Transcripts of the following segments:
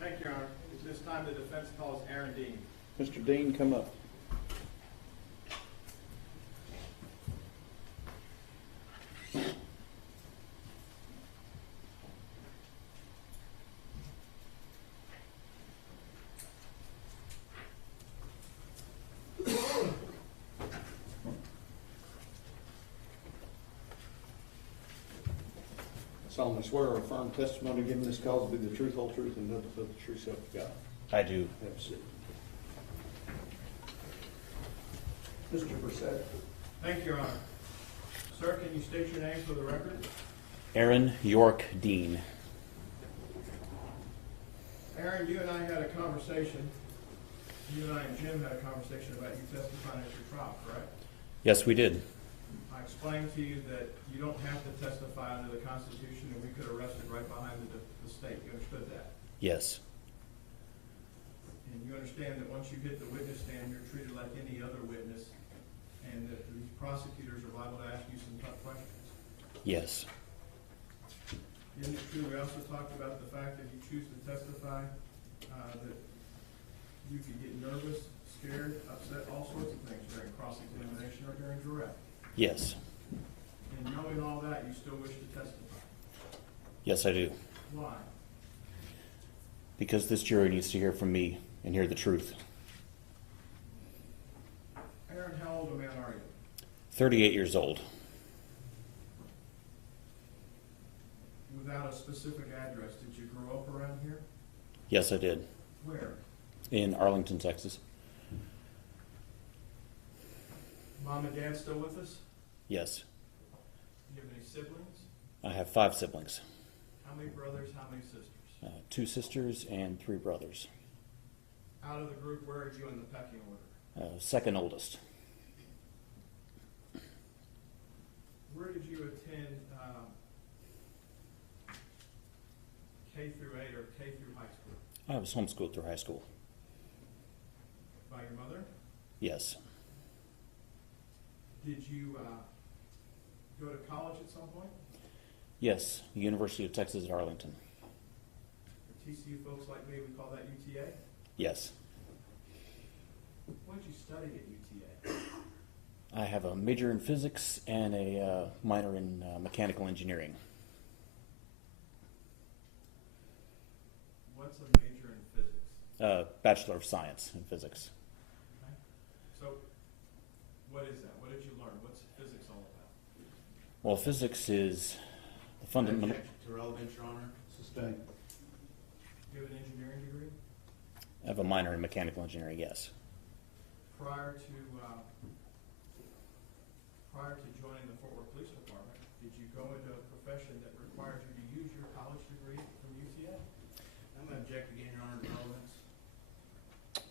Thank you, Your Honor. At this time, the defense calls Aaron Dean. Mr. Dean, come up. I solemnly swear or affirm testimony given this cause will be the truth, whole truth, and nothing but the true self of God. I do. Have a seat. Mr. Brissett. Thank you, Your Honor. Sir, can you state your name for the record? Aaron York Dean. Aaron, you and I had a conversation. You and I and Jim had a conversation about you testifying at your trial, correct? Yes, we did. I explained to you that you don't have to testify under the Constitution, and we could arrest it right behind the state. You understood that? Yes. And you understand that once you hit the witness stand, you're treated like any other witness, and that these prosecutors are liable to ask you some tough questions. Yes. Isn't it true, we also talked about the fact that you choose to testify, that you could get nervous, scared, upset, all sorts of things during cross-examination or during direct? Yes. And knowing all that, you still wish to testify? Yes, I do. Why? Because this jury needs to hear from me and hear the truth. Aaron, how old a man are you? 38 years old. Without a specific address, did you grow up around here? Yes, I did. Where? In Arlington, Texas. Mom and Dad still with us? Yes. Do you have any siblings? I have 5 siblings. How many brothers, how many sisters? 2 sisters and 3 brothers. Out of the group, where are you in the pecking order? Second oldest. Where did you attend K through 8 or K through high school? I was homeschooled through high school. By your mother? Yes. Did you go to college at some point? Yes. The University of Texas at Arlington. For TCU folks like me, we call that UTA. Yes. What did you study at UTA? I have a major in physics and a minor in mechanical engineering. What's a major in physics? Bachelor of Science in physics. Okay. So, what is that? What did you learn? What's physics all about? Well, physics is the fundamental. To relevance, Your Honor. Sustained. Do you have an engineering degree? I have a minor in mechanical engineering, yes. Prior to joining the Fort Worth Police Department, did you go into a profession that requires you to use your college degree from UTA? I'm going to object again, Your Honor, to relevance.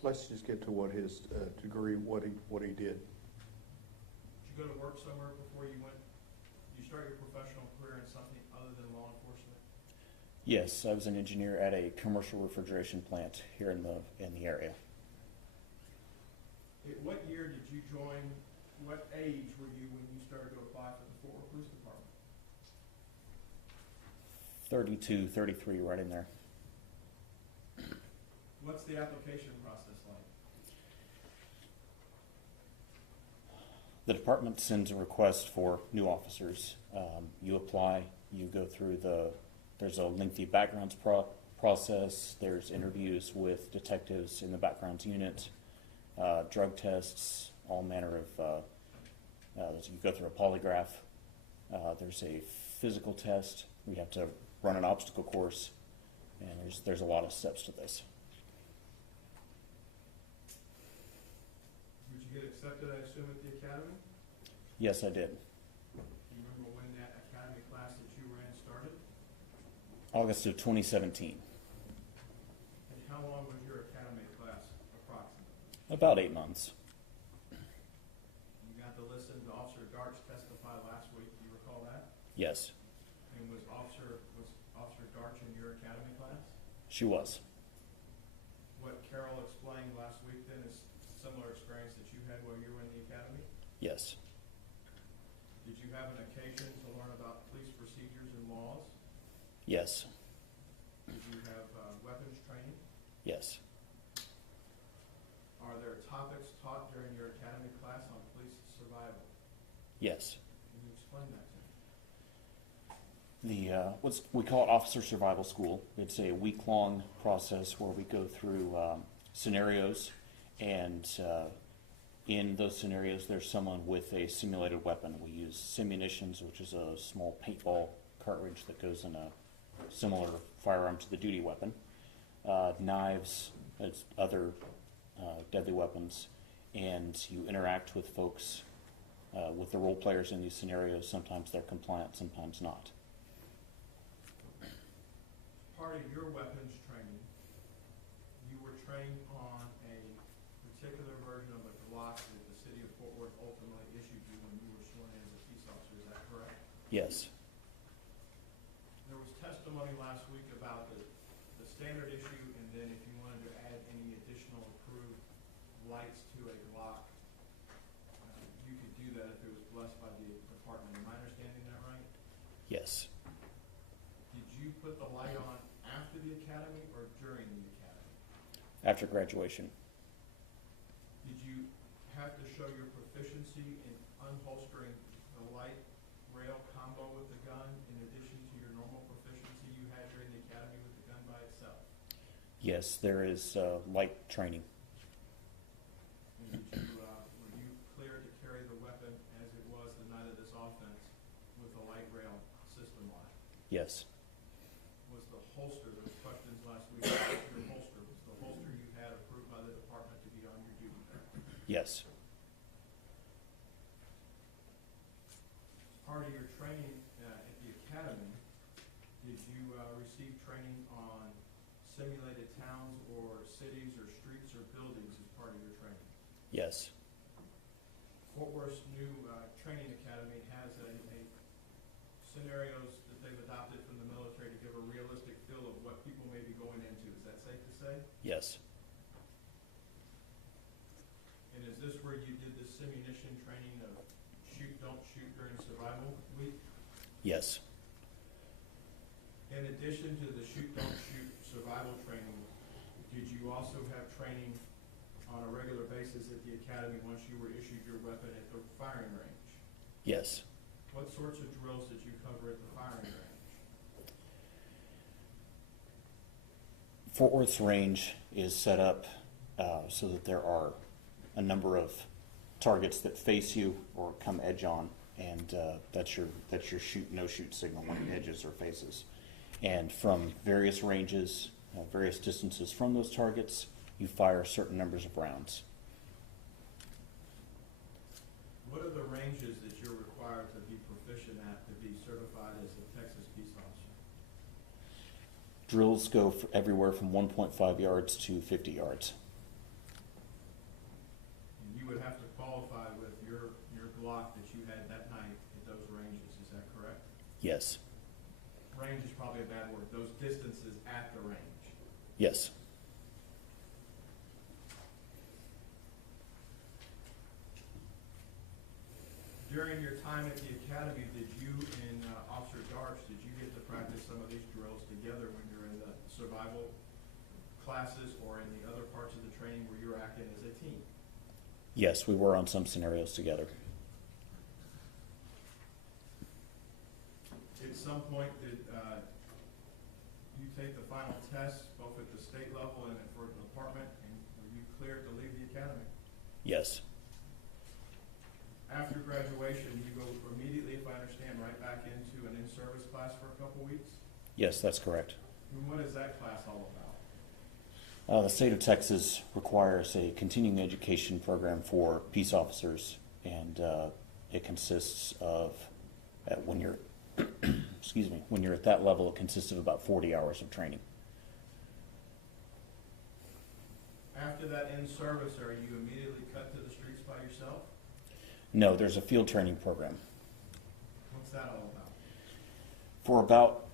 Let's just get to what his degree, what he did. Did you go to work somewhere before you went? Did you start your professional career in something other than law enforcement? Yes, I was an engineer at a commercial refrigeration plant here in the area. At what year did you join? What age were you when you started to apply for the Fort Worth Police Department? 32, 33, right in there. What's the application process like? The department sends a request for new officers. You apply, you go through there's a lengthy backgrounds process, there's interviews with detectives in the backgrounds unit, drug tests, all manner of, you go through a polygraph, there's a physical test, we have to run an obstacle course, and there's a lot of steps to this. Did you get accepted, I assume, at the academy? Yes, I did. Do you remember when that academy class that you ran started? August of 2017. And how long was your academy class approximately? About 8 months. You got to listen to Officer Darch testify last week. Do you recall that? Yes, And was Officer Darch in your academy class? she was. What Carol explained last week then is similar experience that you had while you were in the academy? Yes. Did you have an occasion to learn about police procedures and laws? Yes. Did you have weapons training? Yes. Are there topics taught during your academy class on police survival? Yes. Can you explain that to me? What's we call it Officer Survival School. It's a week-long process where we go through scenarios, and in those scenarios, there's someone with a simulated weapon. We use simunitions, which is a small paintball cartridge that goes in a similar firearm to the duty weapon. Knives, other deadly weapons, and you interact with folks, with the role players in these scenarios. Sometimes they're compliant, sometimes not. Part of your weapons training, you were trained on a particular version of a Glock that the city of Fort Worth ultimately issued you when you were sworn in as a peace officer. Is that correct? Yes. There was testimony last week about the standard issue, and then if you wanted to add any additional approved lights to a Glock, you could do that if it was blessed by the department. Am I understanding that right? Yes. Did you put the light on after the academy or during the academy? After graduation. Did you have to show your proficiency in unholstering the light rail combo with the gun in addition to your normal proficiency you had during the academy with the gun by itself? Yes, there is light training. And did you, were you clear to carry the weapon as it was the night of this offense with the light rail system on it? Yes. Was the holster, there was questions last week about your holster, was the holster you had approved by the department to be on your duty belt? Yes. Part of your training at the academy, did you receive training on simulated towns or cities or streets or buildings as part of your training? Yes. Fort Worth's new training academy has a scenarios that they've adopted from the military to give a realistic feel of what people may be going into. Is that safe to say? Yes. And is this where you did the simunition training of shoot, don't shoot during survival week? Yes. In addition to the shoot, don't shoot survival training, did you also have training on a regular basis at the academy once you were issued your weapon at the firing range? Yes. What sorts of drills did you cover at the firing range? Fort Worth's range is set up so that there are a number of targets that face you or come edge on, and that's your shoot, no shoot signal on edges or faces. And from various ranges, various distances from those targets, you fire certain numbers of rounds. What are the ranges that you're required to be proficient at to be certified as a Texas peace officer? Drills go everywhere from 1.5 yards to 50 yards. And you would have to qualify with your Glock that you had that night at those ranges, is that correct? Yes. Range is probably a bad word. Those distances at the range. Yes. During your time at the academy, did you and Officer Darks, did you get to practice some of these drills together when you're in the survival classes or in the other parts of the training where you're acting as a team? Yes, we were on some scenarios together. At some point, did you take the final test, both at the state level and for the department, and were you cleared to leave the academy? Yes. After graduation, you go immediately, if I understand, right back into an in-service class for a couple weeks? Yes, that's correct. And what is that class all about? The state of Texas requires a continuing education program for peace officers, and it consists of, when you're excuse me, when you're at that level, it consists of about 40 hours of training. After that in-service, are you immediately cut to the streets by yourself? No, there's a field training program. What's that all about? For about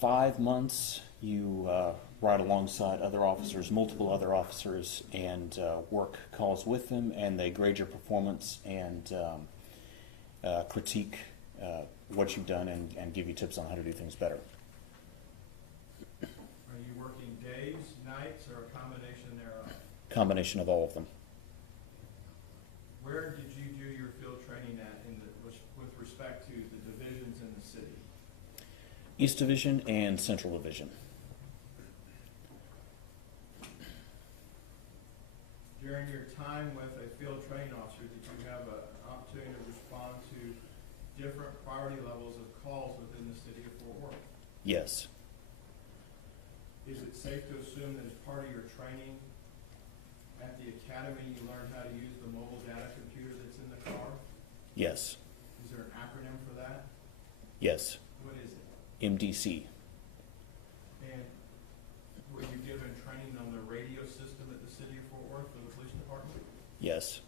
5 months, you ride alongside other officers, multiple other officers, and work calls with them, and they grade your performance and critique what you've done and give you tips on how to do things better. Are you working days, nights? nights or a combination thereof? Combination of all of them. Where did you do your field training at with respect to the divisions in the city? East Division and Central Division. During your time with a field training officer, did you have an opportunity to respond to different priority levels of calls within the city of Fort Worth? Yes. Is it safe to assume that as part of your training at the academy, you learned how to use the mobile data computer that's in the car? Yes. Is there an acronym for that? Yes. What is it? MDC. And were you given training on the radio system at the city of Fort Worth for the police department? Yes.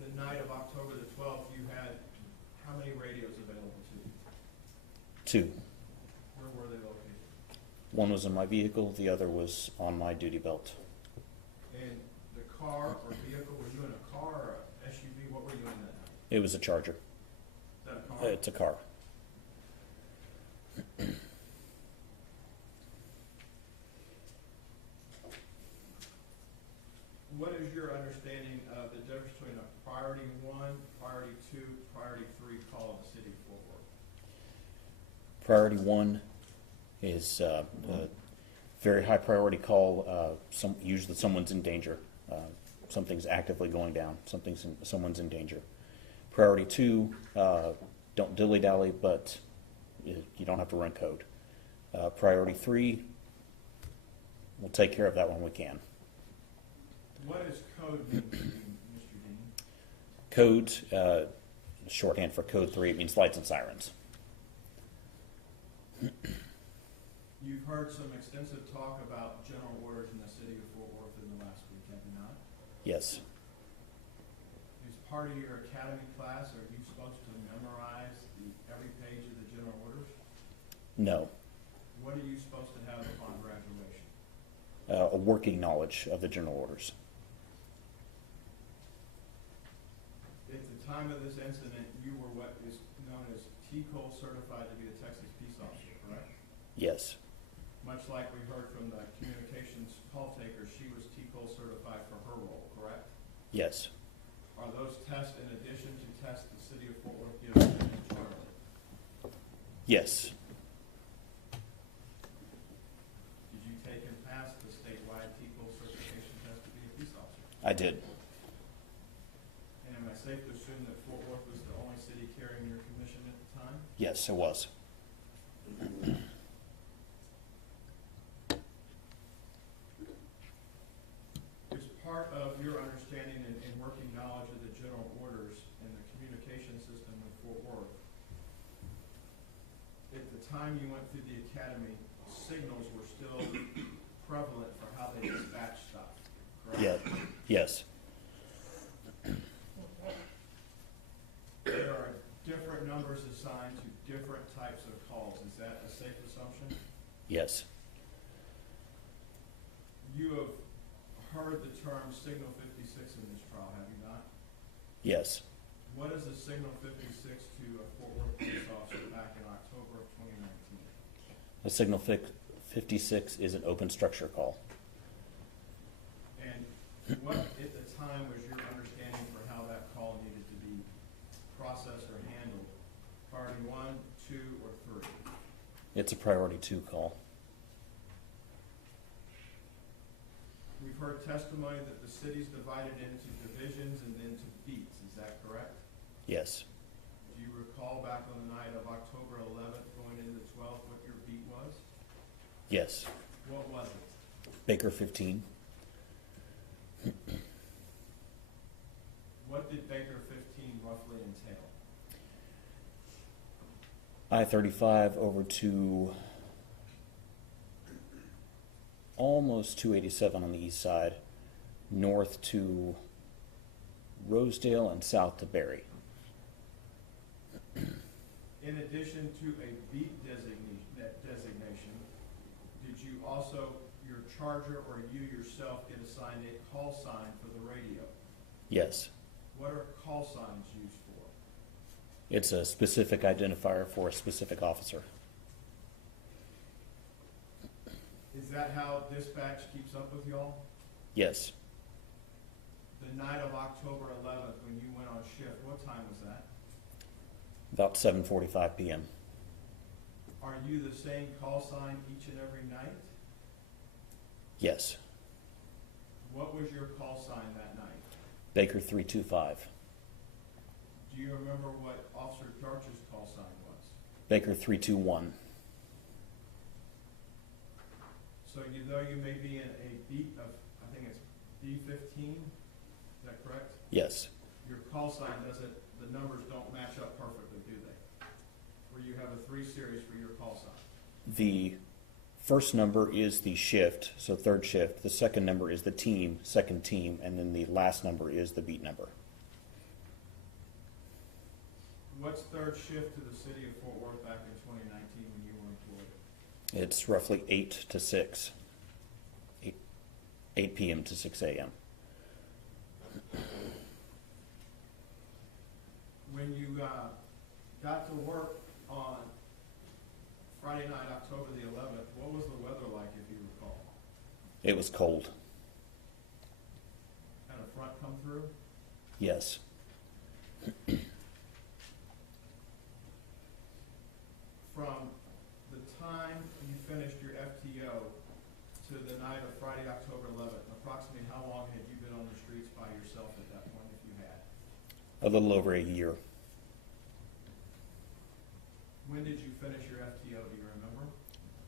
The night of October the 12th, you had how many radios available to you? 2. Where were they located? One was in my vehicle, the other was on my duty belt. And the car or vehicle, were you in a car or a SUV? What were you in that night? It was a Charger. Is that a car? It's a car. What is your understanding of the difference between a priority 1, priority 2, priority 3 call in the city of Fort Worth? Priority 1 is a very high priority call. Usually someone's in danger. Something's actively going down. Someone's in danger. Priority 2, don't dilly-dally, but you don't have to run code. Priority 3, we'll take care of that when we can. What does code mean to you, Mr. Dean? Code, shorthand for code 3, it means lights and sirens. You've heard some extensive talk about general orders in the city of Fort Worth in the last week, have you not? Yes. As part of your academy class, are you supposed to memorize every page of the general orders? No. What are you supposed to have upon graduation? A working knowledge of the general orders. At the time of this incident, you were what is known as TCOL certified to be a Texas peace officer, correct? Yes. Much like we heard from the communications call taker, she was TCOL certified for her role, correct? Yes. Are those tests in addition to tests the city of Fort Worth gives internally? Yes. Did you take and pass the statewide TCOL certification test to be a peace officer? I did. And am I safe to assume that Fort Worth was the only city carrying your commission at the time? Yes, it was. As part of your understanding and working knowledge of the general orders and the communication system in Fort Worth, at the time you went through the academy, signals were still prevalent for how they dispatch stuff, correct? Yeah. Yes. There are different numbers assigned to different types of calls. Is that a safe assumption? Yes. You have heard the term Signal 56 in this trial, have you not? Yes. What is a Signal 56 to a Fort Worth police officer back in October of 2019? A signal 56 is an open structure call. And what at the time was your understanding for how that call needed to be processed or handled? Priority 1, 2, or 3? It's a priority 2 call. We've heard testimony that the city's divided into divisions and into beats. Is that correct? Yes. Do you recall back on the night of October 11th going into the 12th what your beat was? Yes. What was it? Baker 15. What did Baker 15 roughly entail? I-35 over to almost 287 on the east side, north to Rosedale and south to Berry. In addition to a beat designation, did you also, your charger or you yourself, get assigned a call sign for the radio? Yes. What are call signs used for? It's a specific identifier for a specific officer. Is that how dispatch keeps up with y'all? Yes. The night of October 11th, when you went on shift, what time was that? About 7:45 p.m. Are you the same call sign each and every night? Yes. What was your call sign that night? Baker 325. Do you remember what Officer Darch's call sign was? Baker 321. So though you may be in a beat of, I think it's B15, is that correct? Yes. Your call sign doesn't, the numbers don't match up perfectly, do they? Where you have a 3 series for your call sign. The first number is the shift, so third shift. The second number is the team, second team, and then the last number is the beat number. What's third shift to the city of Fort Worth back in 2019 when you were employed? It's roughly 8 to 6. 8 p.m. to 6 a.m. When you got to work on Friday night, October the 11th, what was the weather like, if you recall? It was cold. Had a front come through? Yes. From the time you finished your FTO to the night of Friday, October 11th, approximately how long had you been on the streets by yourself at that point, if you had? A little over a year. When did you finish your FTO, do you remember?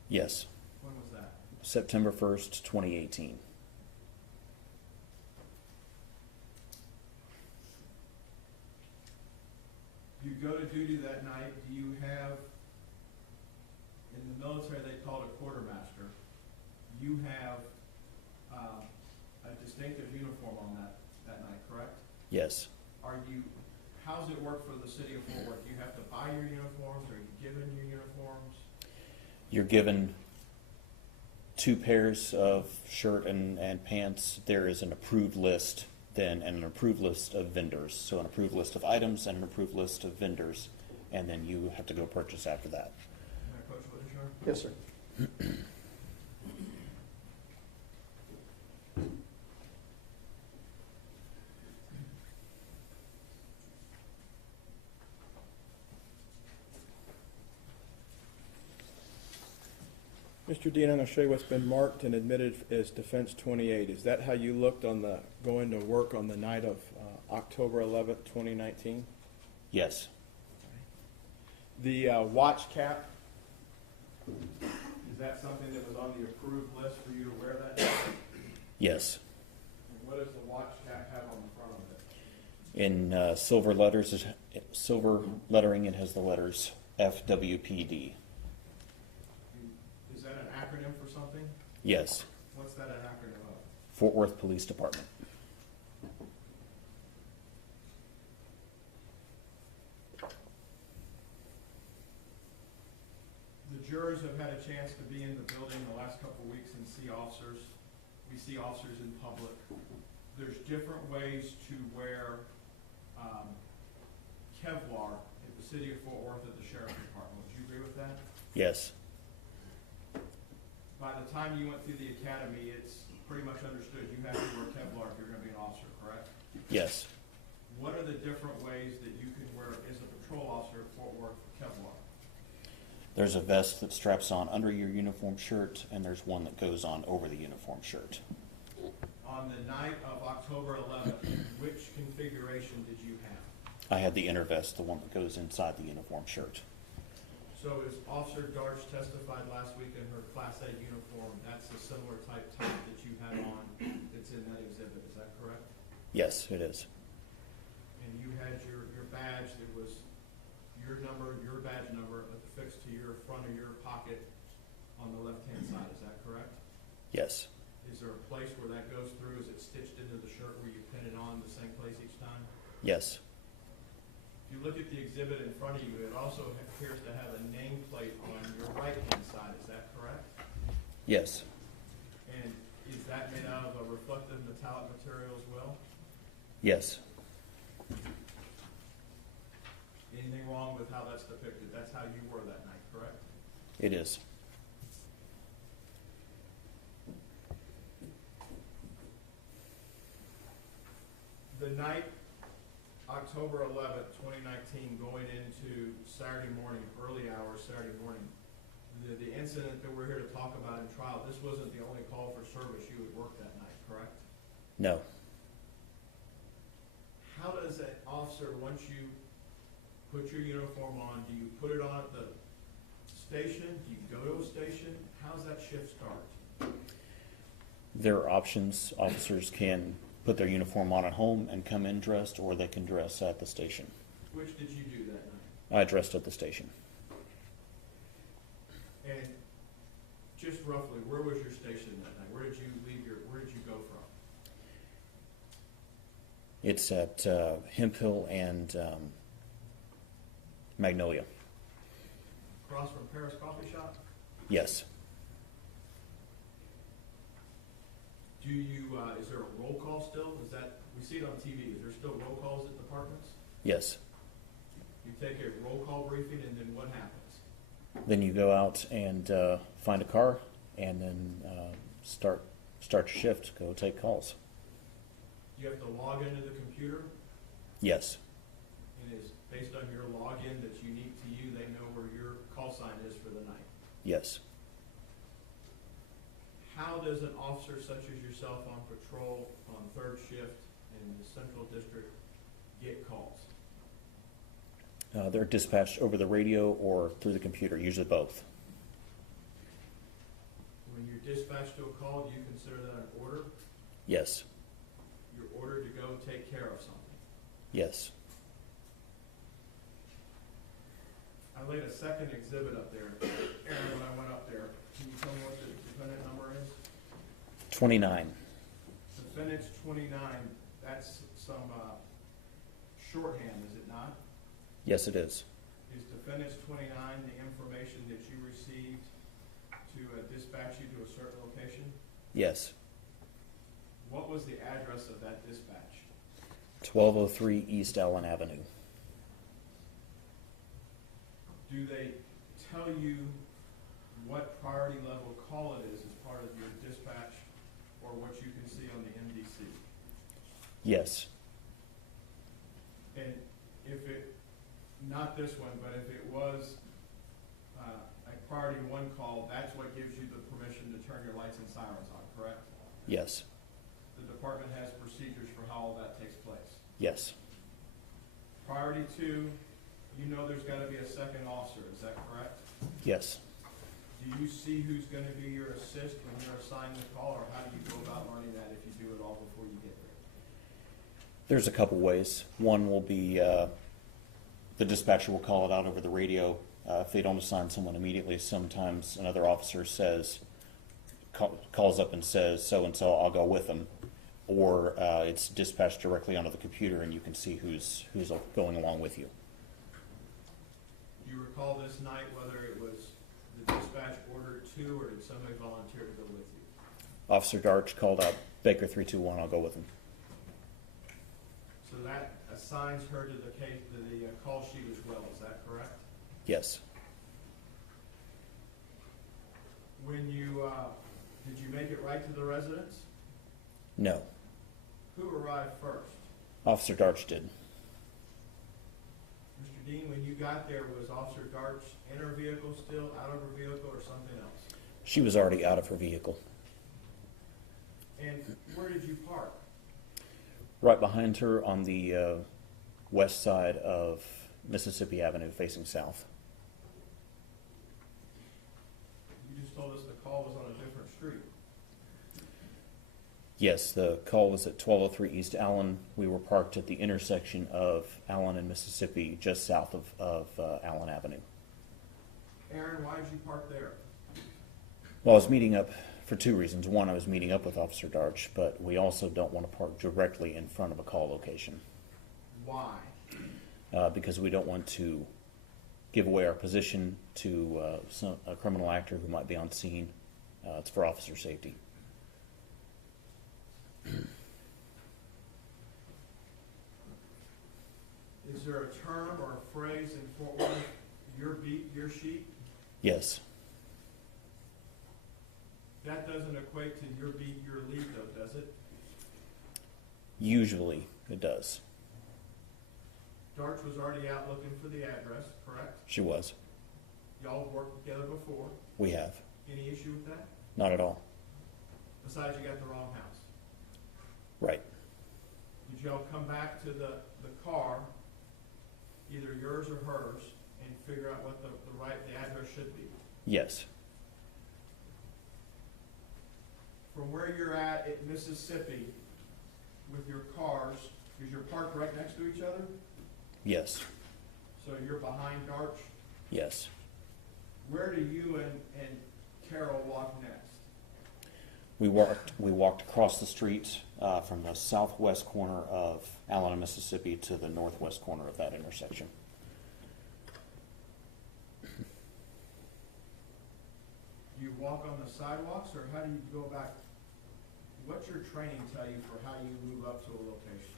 Yes. When was that? September 1st, 2018. You go to duty that night, do you have, in the military they call it a quartermaster, you have a distinctive uniform on that night, correct? Yes. How's it work for the city of Fort Worth? Do you have to buy your uniforms? Are you given your uniforms? You're given 2 pairs of shirt and pants. There is an approved list then and an approved list of vendors. So an approved list of items and an approved list of vendors, and then you have to go purchase after that. Coach Whittier? Yes, sir. Mr. Dean, I'm going to show you what's been marked and admitted as Defense 28. Is that how you looked on the going to work on the night of October 11th, 2019? Yes. The watch cap, is that something that was on the approved list for you to wear that day? Yes. And what does the watch cap have on the front of it? In silver lettering, it has the letters FWPD. Is that an acronym for something? Yes. What's that an acronym of? Fort Worth Police Department. The jurors have had a chance to be in the building the last couple of weeks and see officers. We see officers in public. There's different ways to wear Kevlar at the city of Fort Worth at the Sheriff's Department. Would you agree with that? Yes. By the time you went through the academy, it's pretty much understood you have to wear Kevlar if you're going to be an officer, correct? Yes. What are the different ways that you can wear as a patrol officer at Fort Worth Kevlar? There's a vest that straps on under your uniform shirt, and there's one that goes on over the uniform shirt. On the night of October 11th, which configuration did you have? I had the inner vest, the one that goes inside the uniform shirt. So as Officer Darch testified last week in her Class A uniform, that's a similar type top that you had on that's in that exhibit, is that correct? Yes, it is. And you had your badge that was your number, your badge number affixed to your front of your pocket on the left-hand side, is that correct? Yes. Is there a place where that goes through? Is it stitched into the shirt where you pin it on the same place each time? Yes. If you look at the exhibit in front of you, it also appears to have a nameplate on your right-hand side, is that correct? Yes. And is that made out of a reflective metallic material as well? Yes. Anything wrong with how that's depicted? That's how you were that night, correct? It is. night, October 11th, 2019, going into Saturday morning, early hours Saturday morning, the incident that we're here to talk about in trial, this wasn't the only call for service you would work that night, correct? No. How does an officer, once you put your uniform on, do you put it on at the station? Do you go to a station? How does that shift start? There are options. Officers can put their uniform on at home and come in dressed, or they can dress at the station. Which did you do that night? I dressed at the station. And just roughly, where was your station that night? Where did you go from? It's at Hemp Hill and Magnolia. Across from Paris Coffee Shop? Yes. Do you, is there a roll call still? Is that, we see it on TV, is there still roll calls at departments? Yes. You take a roll call briefing and then what happens? Then you go out and find a car, and then start your shift. Go take calls. Do you have to log into the computer? Yes. And is based on your login that's unique to you, they know where your call sign is for the night? Yes. How does an officer such as yourself on patrol on third shift in the Central District get calls? They're dispatched over the radio or through the computer, usually both. When you're dispatched to a call, do you consider that an order? Yes. You're ordered to go take care of something. Yes. I laid a second exhibit up there, Aaron, when I went up there. Can you tell me what the defendant number is? 29. Defendant's 29, that's some shorthand, is it not? Yes, it is. Is defendant's 29 the information that you received to dispatch you to a certain location? Yes. What was the address of that dispatch? 1203 East Allen Avenue. Do they tell you what priority level call it is as part of your dispatch or what you can see on the MDC? Yes. And if it, not this one, but if it was a priority one call, that's what gives you the permission to turn your lights and sirens on, correct? Yes. The department has procedures for how all that takes place. Yes. Priority two, you know there's got to be a second officer, is that correct? Yes. Do you see who's going to be your assist when you're assigned the call, or how do you go about learning that if you do it all before you get there? There's a couple ways. One will be the dispatcher will call it out over the radio. If they don't assign someone immediately, sometimes another officer says, calls up and says, so-and-so, I'll go with them. Or it's dispatched directly onto the computer and you can see who's going along with you. Do you recall this night whether it was the dispatch ordered to, or did somebody volunteer to go with you? Officer Darch called out, Baker 321, I'll go with him. So that assigns her to the case, to the call sheet as well, is that correct? Yes. When you, did you make it right to the residence? No. Who arrived first? Officer Darch did. Mr. Dean, when you got there, was Officer Darch in her vehicle still, out of her vehicle, or something else? She was already out of her vehicle. And where did you park? Right behind her on the west side of Mississippi Avenue facing south. You just told us the call was on a different street. Yes, the call was at 1203 East Allen. We were parked at the intersection of Allen and Mississippi, just south of Allen Avenue. Aaron, why did you park there? Well, I was meeting up for two reasons. One, I was meeting up with Officer Darch, but we also don't want to park directly in front of a call location. Why? Because we don't want to give away our position to a criminal actor who might be on scene. It's for officer safety. Is there a term or a phrase in Fort Worth, your beat, your sheet? Yes. That doesn't equate to your beat, your lead though, does it? Usually it does. Darch was already out looking for the address, correct? She was. Y'all have worked together before. We have. Any issue with that? Not at all. Besides, you got the wrong house. Right. Did y'all come back to the car, either yours or hers, and figure out what the address should be? Yes. From where you're at Mississippi with your cars, because you're parked right next to each other, Yes. so you're behind Darch. Yes. Where do you and Carol walk next? We walked across the street from the southwest corner of Allen, Mississippi to the northwest corner of that intersection. Do you walk on the sidewalks, or how do you go back? What's your training tell you for how you move up to a location?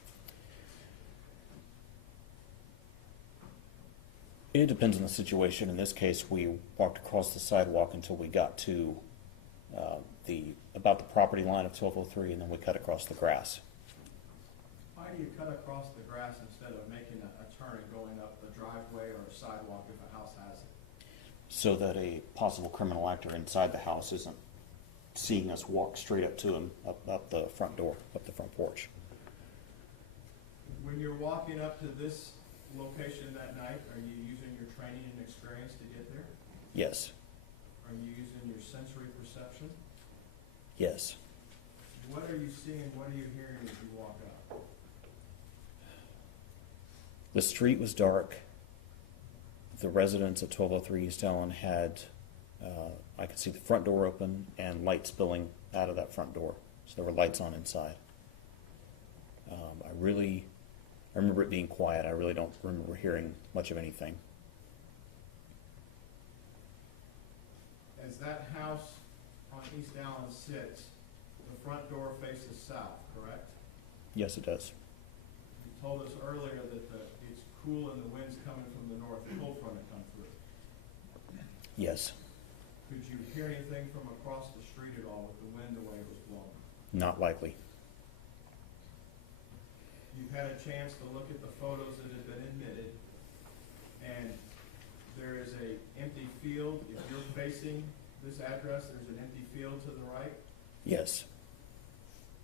It depends on the situation. In this case, we walked across the sidewalk until we got to about the property line of 1203, and then we cut across the grass. Why do you cut across the grass instead of making a turn and going up a driveway or a sidewalk if a house has it? So that a possible criminal actor inside the house isn't seeing us walk straight up to him, up the front door, up the front porch. When you're walking up to this location that night, are you using your training and experience to get there? Yes. Are you using your sensory perception? Yes. What are you seeing, what are you hearing as you walk up? The street was dark. The residents at 1203 East Allen had, I could see the front door open and light spilling out of that front door. So there were lights on inside. I remember it being quiet. I really don't remember hearing much of anything. As that house on East Allen sits, the front door faces south, correct? Yes, it does. You told us earlier that it's cool and the wind's coming from the north, cold front to come through. Yes. Could you hear anything from across the street at all with the wind the way it was blowing? Not likely. You've had a chance to look at the photos that have been admitted, and there is a empty field. If you're facing this address, there's an empty field to the right. Yes.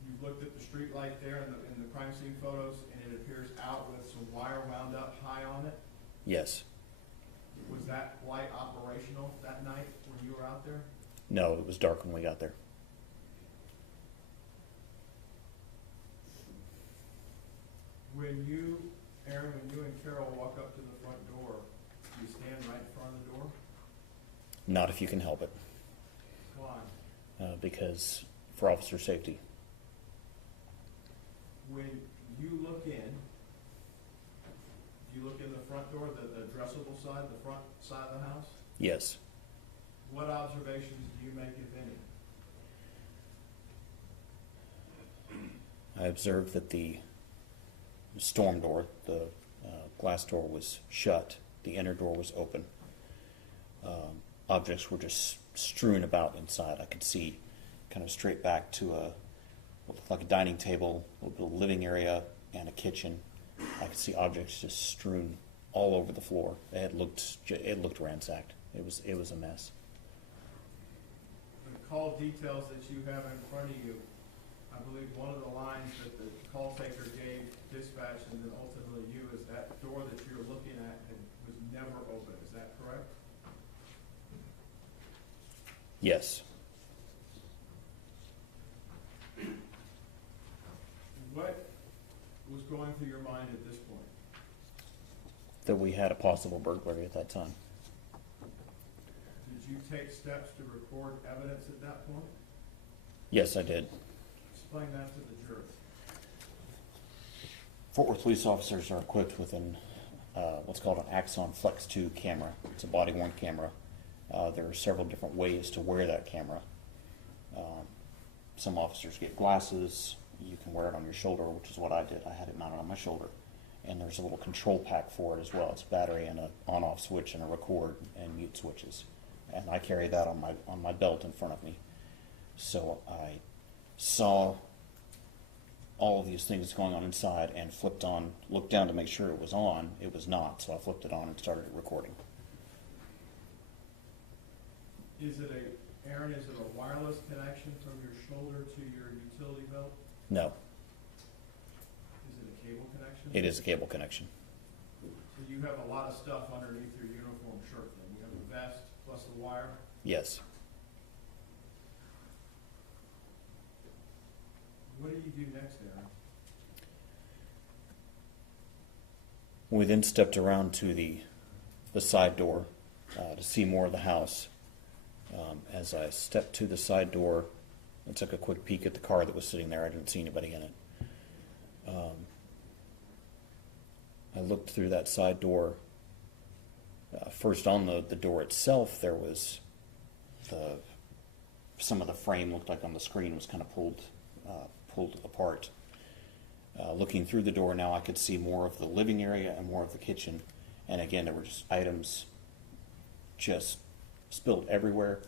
You've looked at the street light there in the crime scene photos, and it appears out with some wire wound up high on it. Yes. Was that light operational that night when you were out there? No, it was dark when we got there. When you, Aaron, when you and Carol walk up to the front door, do you stand right in front of the door? Not if you can help it, Why? because for officer safety. When you look in, do you look in the front door, the addressable side, the front side of the house? Yes. What observations do you make, if any? I observed that the storm door, the glass door was shut, the inner door was open. Objects were just strewn about inside. I could see kind of straight back to what looked like a dining table, a little bit of living area, and a kitchen. I could see objects just strewn all over the floor. It looked ransacked. It was a mess. The call details that you have in front of you, I believe one of the lines that the call taker gave dispatch and then ultimately you is that door that you're looking at was never open. Is that correct? Yes. What was going through your mind at this point? That we had a possible burglary at that time. Did you take steps to record evidence at that point? Yes, I did. Explain that to the jury. Fort Worth police officers are equipped with what's called an Axon Flex 2 camera. It's a body-worn camera. There are several different ways to wear that camera. Some officers get glasses. You can wear it on your shoulder, which is what I did. I had it mounted on my shoulder. And there's a little control pack for it as well. It's a battery and an on-off switch and a record and mute switches. And I carry that on my belt in front of me. So I saw all of these things going on inside and looked down to make sure it was on. It was not, so I flipped it on and started recording. Aaron, is it a wireless connection from your shoulder to your utility belt? No, Is it a cable connection? it is a cable connection. So you have a lot of stuff underneath your uniform shirt then. You have a vest plus the wire. Yes. What do you do next, Aaron? We then stepped around to the side door to see more of the house. As I stepped to the side door, I took a quick peek at the car that was sitting there. I didn't see anybody in it. I looked through that side door. First, on the door itself, there was some of the frame looked like on the screen was kind of pulled apart. Looking through the door now, I could see more of the living area and more of the kitchen. And again, there were just items just spilled everywhere.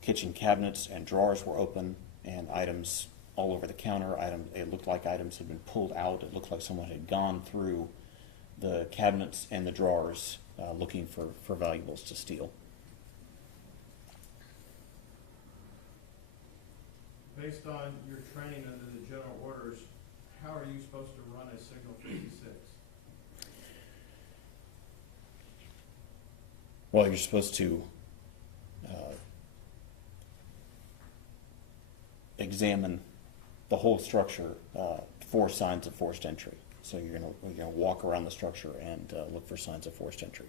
Kitchen cabinets and drawers were open, and items all over the counter. It looked like items had been pulled out. It looked like someone had gone through the cabinets and the drawers looking for valuables to steal. Based on your training under the general orders, how are you supposed to run a Signal 56? Well, you're supposed to examine the whole structure for signs of forced entry. So you're gonna walk around the structure and look for signs of forced entry.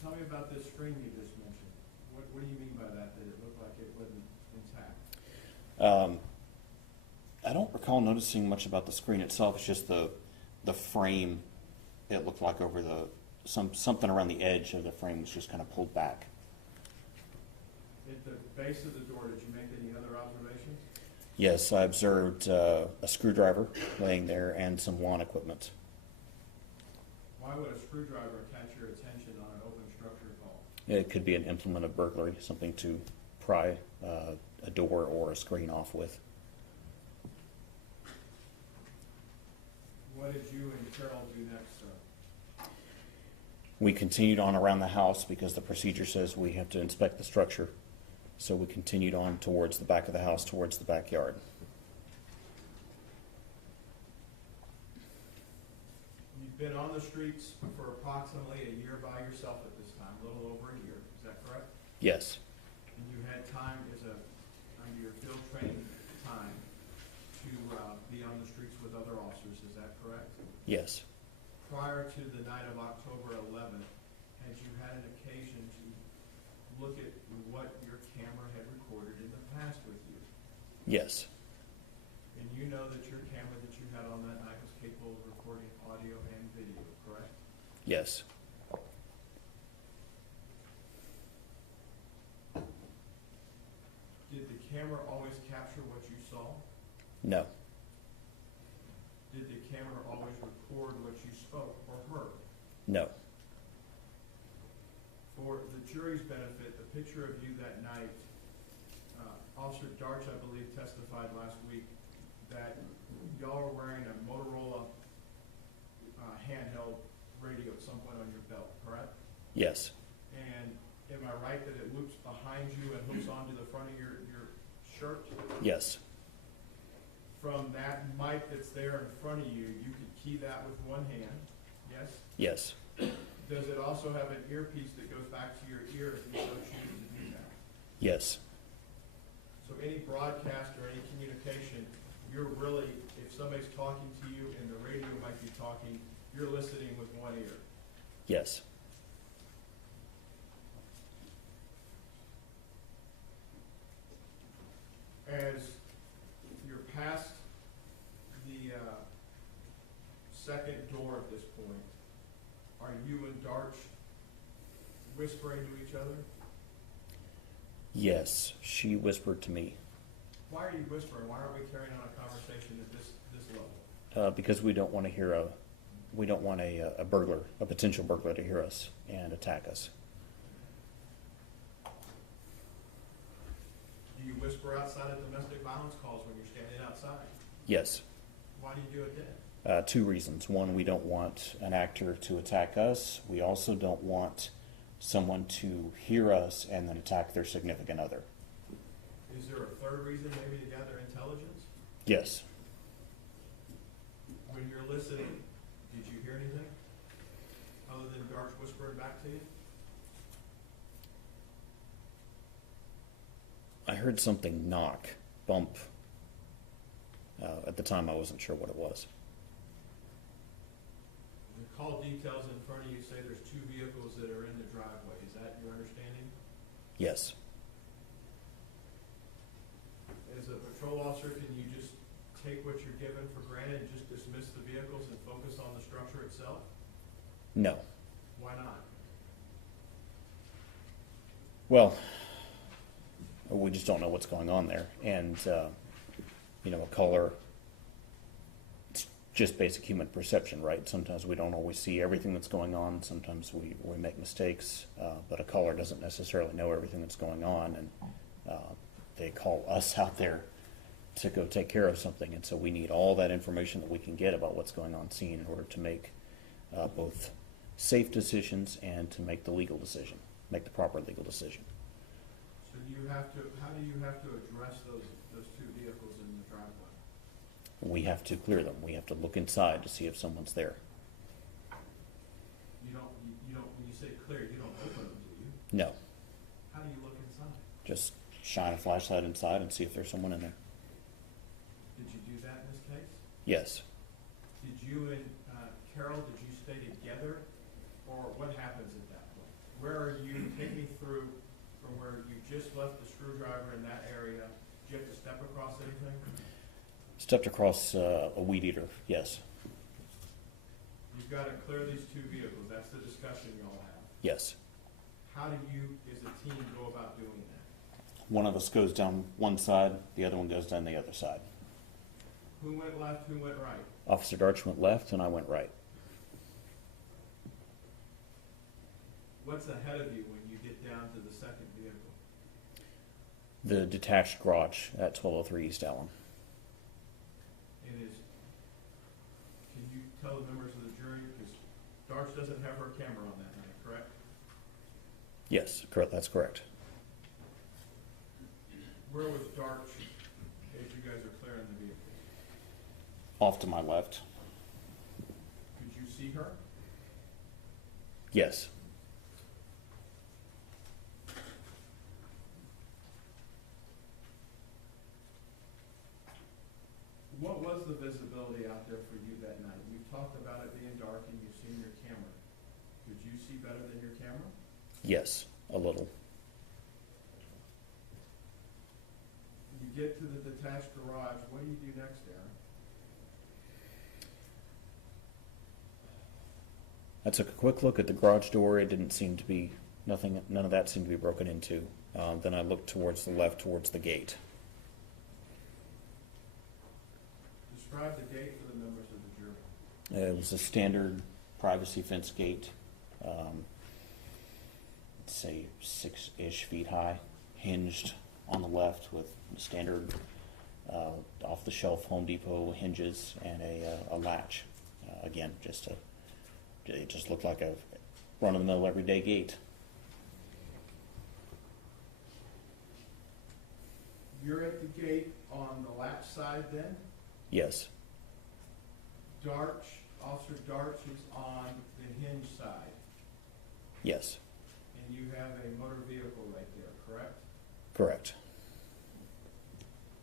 Tell me about this screen you just mentioned. What do you mean by that it looked like it wasn't intact? I don't recall noticing much about the screen itself. It's just the frame. It looked like over something around the edge of the frame was just kind of pulled back. At the base of the door, did you make any other observations? Yes, I observed a screwdriver laying there and some lawn equipment. Why would a screwdriver catch your attention on an open structure call? It could be an implement of burglary, something to pry a door or a screen off with. What did you and Carol do next, sir? We continued on around the house because the procedure says we have to inspect the structure. So we continued on towards the back of the house, towards the backyard. You've been on the streets for approximately a year by yourself at this time, a little over a year. Is that correct? Yes, And you had time under your field training time to be on the streets with other officers. Is that correct? yes, Prior to the night of October 11th, had you had an occasion to look at what your camera had recorded in the past with you? yes, And you know that your camera that you had on that night was capable of recording audio and video, correct? yes, Did the camera always capture what you saw? no, Did the camera always record what you spoke or heard? no, For the jury's benefit, the picture of you that night, Officer Darch, I believe, testified last week that y'all were wearing a Motorola handheld radio at some point on your belt, correct? yes, And am I right that it loops behind you and hooks onto the front of your shirt? yes, From that mic that's there in front of you, you could key that with one hand, yes? yes, Does it also have an earpiece that goes back to your ear if you so choose to do that? yes, So any broadcast or any communication, you're really, if somebody's talking to you and the radio might be talking, you're listening with one ear. yes, As you're past the second door at this point, are you and Darch whispering to each other? yes. She whispered to me Why are you whispering? Why aren't we carrying on a conversation at this level? because we don't want a burglar, a potential burglar, to hear us and attack us. Do you whisper whisper outside of domestic violence calls when you're standing outside. Yes. Why do you do it then? Two reasons. One, we don't want an actor to attack us. We also don't want someone to hear us and then attack their significant other. Is there a third reason, maybe to gather intelligence? Yes. When you're listening, did you hear anything other than Darch whispering back to you? I heard something knock, bump. At the time, I wasn't sure what it was. The call details in front of you say there's two vehicles that are in the driveway. Is that your understanding? Yes. As a patrol officer, can you just take what you're given for granted and just dismiss the vehicles and focus on the structure itself? No. Why not? Well, we just don't know what's going on there. And, a caller, it's just basic human perception, right? Sometimes we don't always see everything that's going on. Sometimes we make mistakes, but a caller doesn't necessarily know everything that's going on. And they call us out there to go take care of something. And so we need all that information that we can get about what's going on scene in order to make both safe decisions and to make the legal decision, make the proper legal decision. So how do you have to address those two vehicles in the driveway? We have to clear them. We have to look inside to see if someone's there. You don't, when you say clear, you don't open them, do you? No. How do you look inside? Just shine a flashlight inside and see if there's someone in there. Did you do that in this case? Yes. Did you and Carol, did you stay together, or what happens at that point? Where are you? Take me through from where you just left the screwdriver in that area. Did you have to step across anything? Stepped across a weed eater, yes. You've got to clear these two vehicles. That's the discussion you all have. Yes. How do you, as a team, go about doing that? One of us goes down one side, the other one goes down the other side. Who went left, who went right? Officer Darch went left and I went right. What's ahead of you when you get down to the second vehicle? The detached garage at 1203 East Allen. And can you tell the members of the jury, because Darch doesn't have her camera on that night, correct? Yes, correct. That's correct. Where was Darch as you guys are clearing the vehicle? Off to my left. Could you see her? Yes. What was the visibility out there for you that night? We've talked about it being dark and you've seen your camera. Could you see better than your camera? Yes, a little. You get to the detached garage, what do you do next, Aaron? I took a quick look at the garage door. It didn't seem to be, none of that seemed to be broken into. Then I looked towards the left, towards the gate. Describe the gate for the members of the jury. It was a standard privacy fence gate, say 6-ish feet high, hinged on the left with standard off-the-shelf Home Depot hinges and a latch. Again, it just looked like a run-of-the-mill everyday gate. You're at the gate on the latch side then? Yes, Officer Darch is on the hinge side, yes, and you have a motor vehicle right there, correct? correct.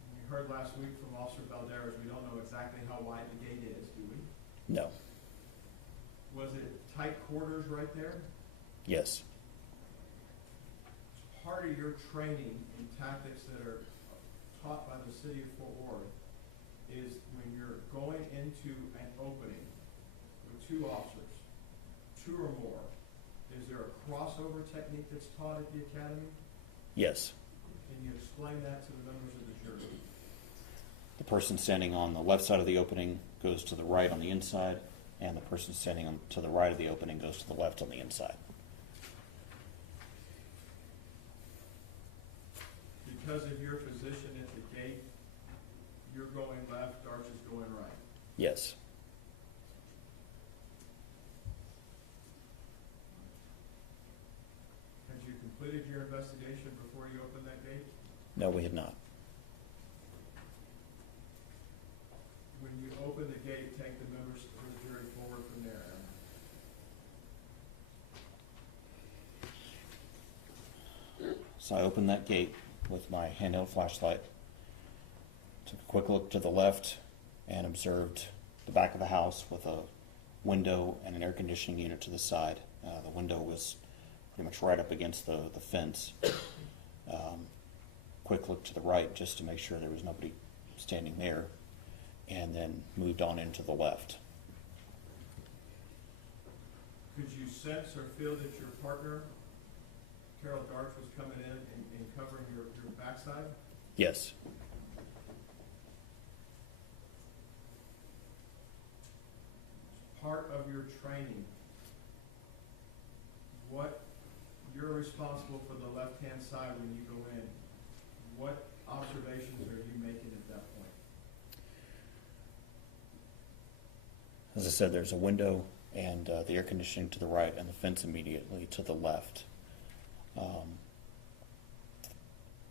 We heard last week from Officer Valderas, we don't know exactly how wide the gate is, do we? No, Was it tight quarters right there? yes, Part of your training in tactics that are taught by the city of Fort Worth is when you're going into an opening with two officers, two or more, is there a crossover technique that's taught at the academy? yes. Can you explain that to the members of the jury? The person standing on the left side of the opening goes to the right on the inside, and the person standing to the right of the opening goes to the left on the inside. Did because of your position at the gate, you're going left, Darch is going right. Yes. Had you completed your investigation before you opened that gate? No, we had not. When you open the gate, take the members of the jury forward from there. So I opened that gate with my handheld flashlight, took a quick look to the left, and observed the back of the house with a window and an air conditioning unit to the side. The window was pretty much right up against the fence. Quick look to the right just to make sure there was nobody standing there, and then moved on into the left. Could you sense or feel that your partner, Carol Darch, was coming in and covering your backside? Yes. Part of your training, what you're responsible for the left-hand side when you go in. What observations are you making at that point? As I said, there's a window and the air conditioning to the right and the fence immediately to the left.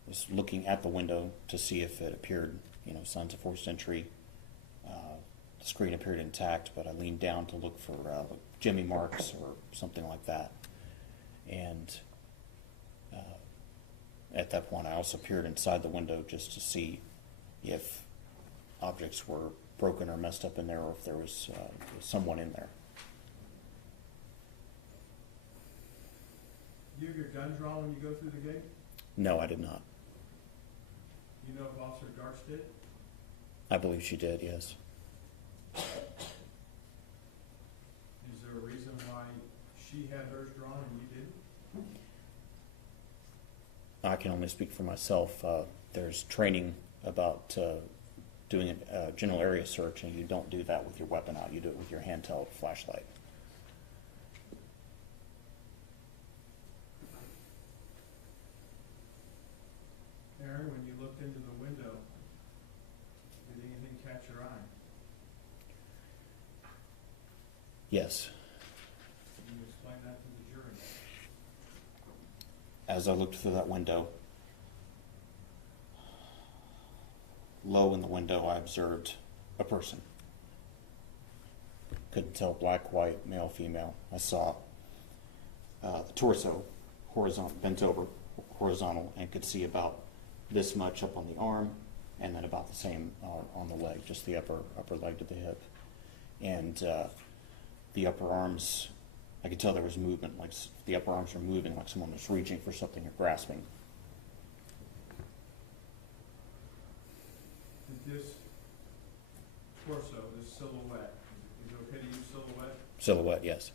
Was looking at the window to see if it appeared, signs of forced entry. The screen appeared intact, but I leaned down to look for jimmy marks or something like that. And at that point, I also peered inside the window just to see if objects were broken or messed up in there, or if there was someone in there. You have your gun drawn when you go through the gate? No, I did not. You know if Officer Darch did? I believe she did, yes. Is there a reason why she had hers drawn and you didn't? I can only speak for myself. There's training about doing a general area search, and you don't do that with your weapon out. You do it with your handheld flashlight. Aaron, when you looked into the window, did anything catch your eye? Yes. Can you explain that to the jury? As I looked through that window, low in the window, I observed a person. Couldn't tell black, white, male, female. I saw the torso horizontal, bent over, horizontal, and could see about this much up on the arm, and then about the same on the leg, just the upper leg to the hip. And the upper arms, I could tell there was movement, like the upper arms were moving, like someone was reaching for something or grasping. Did this torso, this silhouette, is it okay to use silhouette? Silhouette, yes.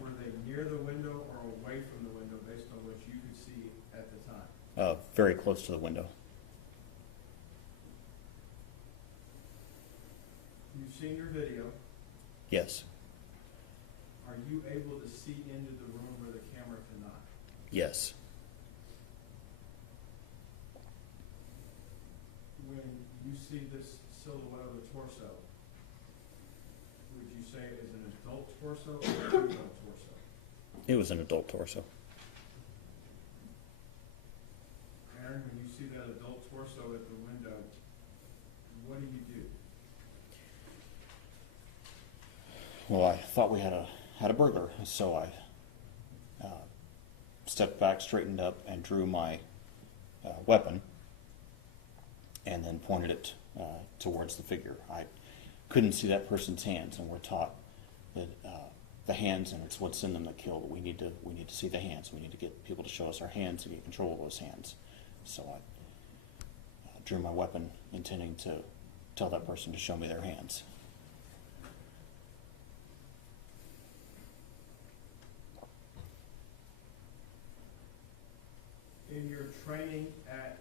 Were they near the window or away from the window based on what you could see at the time? Very close to the window. You've seen your video. Yes. Are you able to see into the room where the camera cannot? Yes. When you see this silhouette of the torso, would you say it is an adult torso or a juvenile torso? It was an adult torso. Aaron, when you see that adult torso at the window, what do you do? Well, I thought we had a burglar, so I stepped back, straightened up, and drew my weapon, and then pointed it towards the figure. I couldn't see that person's hands, and we're taught that the hands, and it's what's in them that kill. But we need to see the hands. We need to get people to show us our hands and get control of those hands. So I drew my weapon, intending to tell that person to show me their hands. In your training at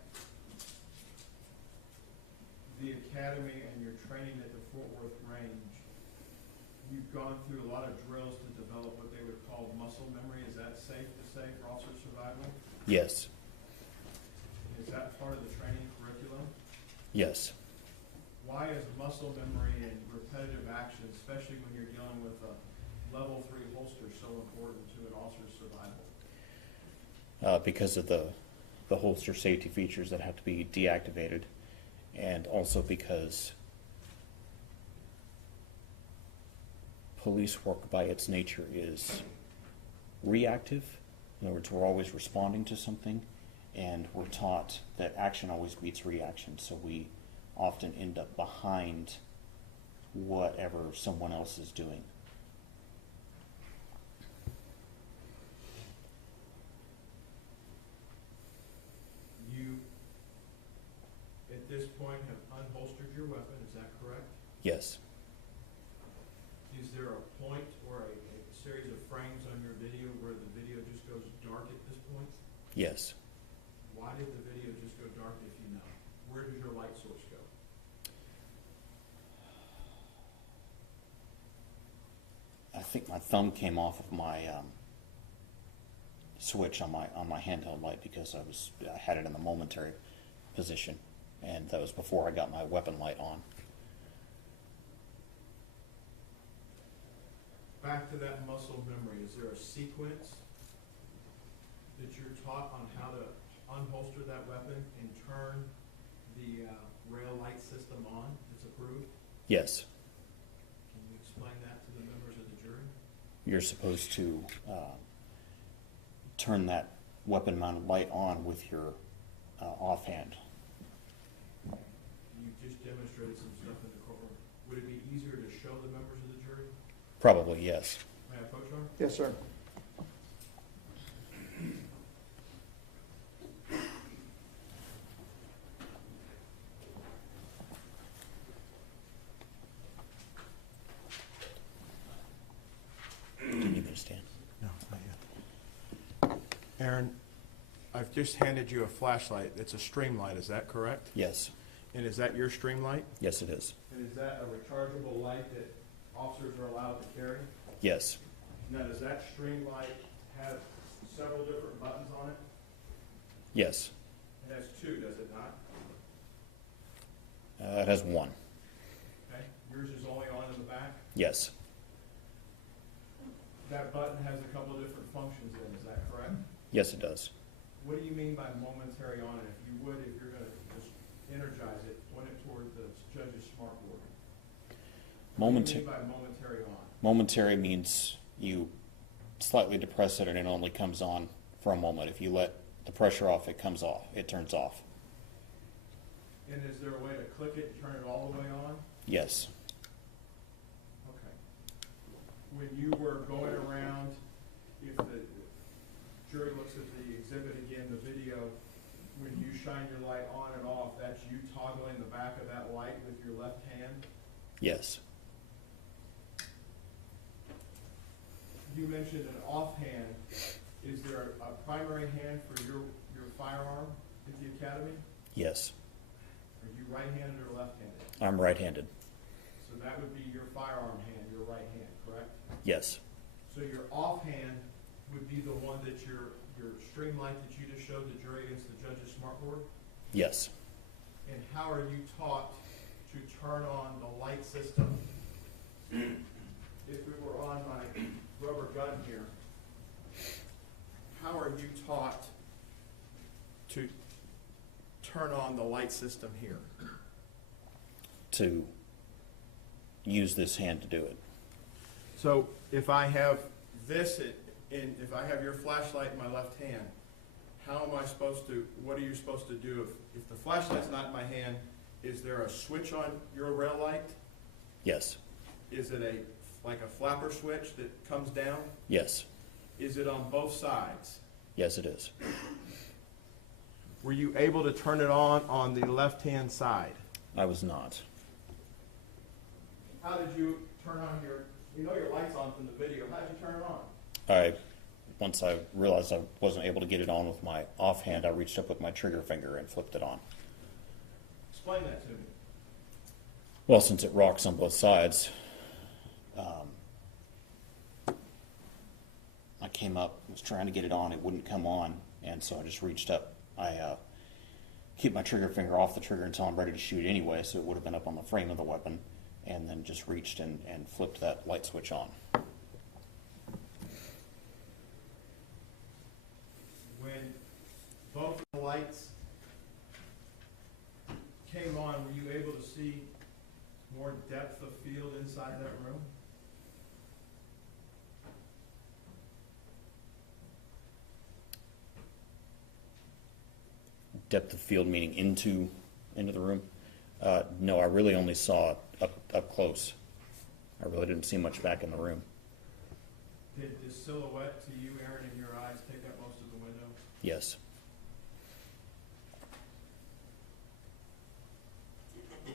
the academy and your training at the Fort Worth range, you've gone through a lot of drills to develop what they would call muscle memory. Is that safe to say for officer survival? Yes. Is that part of the training curriculum? Yes. Why is muscle memory and repetitive action, especially when you're dealing with a level 3 holster, so important to an officer's survival? Because of the holster safety features that have to be deactivated, and also because police work by its nature is reactive. In other words, we're always responding to something, and we're taught that action always beats reaction, so we often end up behind whatever someone else is doing. You, at this point, have unholstered your weapon, is that correct? Yes. Is there a point or a series of frames on your video where the video just goes dark at this point? Yes. Why did the video just go dark if you know? Where does your light source go? I think my thumb came off of my switch on my handheld light because I had it in the momentary position, and that was before I got my weapon light on. Back to that muscle memory, is there a sequence that you're taught on how to unholster that weapon and turn the rail light system on that's approved? Yes. Can you explain that to the members of the jury? You're supposed to turn that weapon mounted light on with your offhand. You just demonstrated some stuff in the courtroom. Would it be easier to show the members of the jury? Probably, yes. May I approach her? Yes, sir. Do you need me to stand? No, not yet. Aaron, I've just handed you a flashlight. It's a stream light, is that correct? Yes. And is that your stream light? Yes, it is. And is that a rechargeable light that officers are allowed to carry? Yes. Now, does that stream light have several different buttons on it? Yes. It has two, does it not? It has one. Okay, yours is only on in the back? Yes. That button has a couple of different functions in, is that correct? Yes, it does. What do you mean by momentary on? And if you would, if you're gonna just energize it, point it toward the judge's smartboard. What do you mean by momentary on? Momentary means you slightly depress it and it only comes on for a moment. If you let the pressure off, it comes off. It turns off. And is there a way to click it and turn it all the way on? Yes. Okay. When you were going around, if the jury looks at the exhibit again, the video, when you shine your light on and off, that's you toggling the back of that light with your left hand? Yes. You mentioned an offhand. Is there a primary hand for your firearm at the academy? Yes. Are you right-handed or left-handed? I'm right-handed. So that would be your firearm hand, your right hand, correct? Yes. So your offhand would be the one that your stream light that you just showed the jury against the judge's smartboard? Yes. And how are you taught to turn on the light system? If we were on my rubber gun here, how are you taught to turn on the light system here? To use this hand to do it. So if I have this, and if I have your flashlight in my left hand, how am I supposed to, what are you supposed to do? If the flashlight's not in my hand, is there a switch on your rail light? Yes. Is it like a flapper switch that comes down? Yes. Is it on both sides? Yes, it is. Were you able to turn it on the left-hand side? I was not. How did you turn on your light's on from the video. How did you turn it on? Once I realized I wasn't able to get it on with my offhand, I reached up with my trigger finger and flipped it on. Explain that to me. Well, since it rocks on both sides, I came up, was trying to get it on, it wouldn't come on, and so I just reached up. I keep my trigger finger off the trigger until I'm ready to shoot anyway, so it would have been up on the frame of the weapon, and then just reached and flipped that light switch on. When both of the lights came on, were you able to see more depth of field inside that room? Depth of field meaning into the room? No, I really only saw up close. I really didn't see much back in the room. Did the silhouette to you, Aaron, in your eyes take up most of the window? Yes. I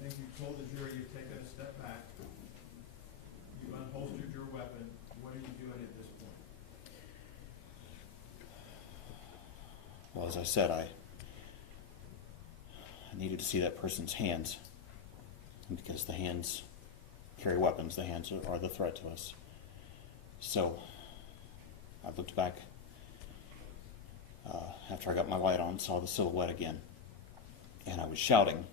think you told the jury you've taken a step back. You've unholstered your weapon. What are you doing at this point? Well, as I said, I needed to see that person's hands, because the hands carry weapons. The hands are the threat to us. So I looked back after I got my light on, saw the silhouette again, and I was shouting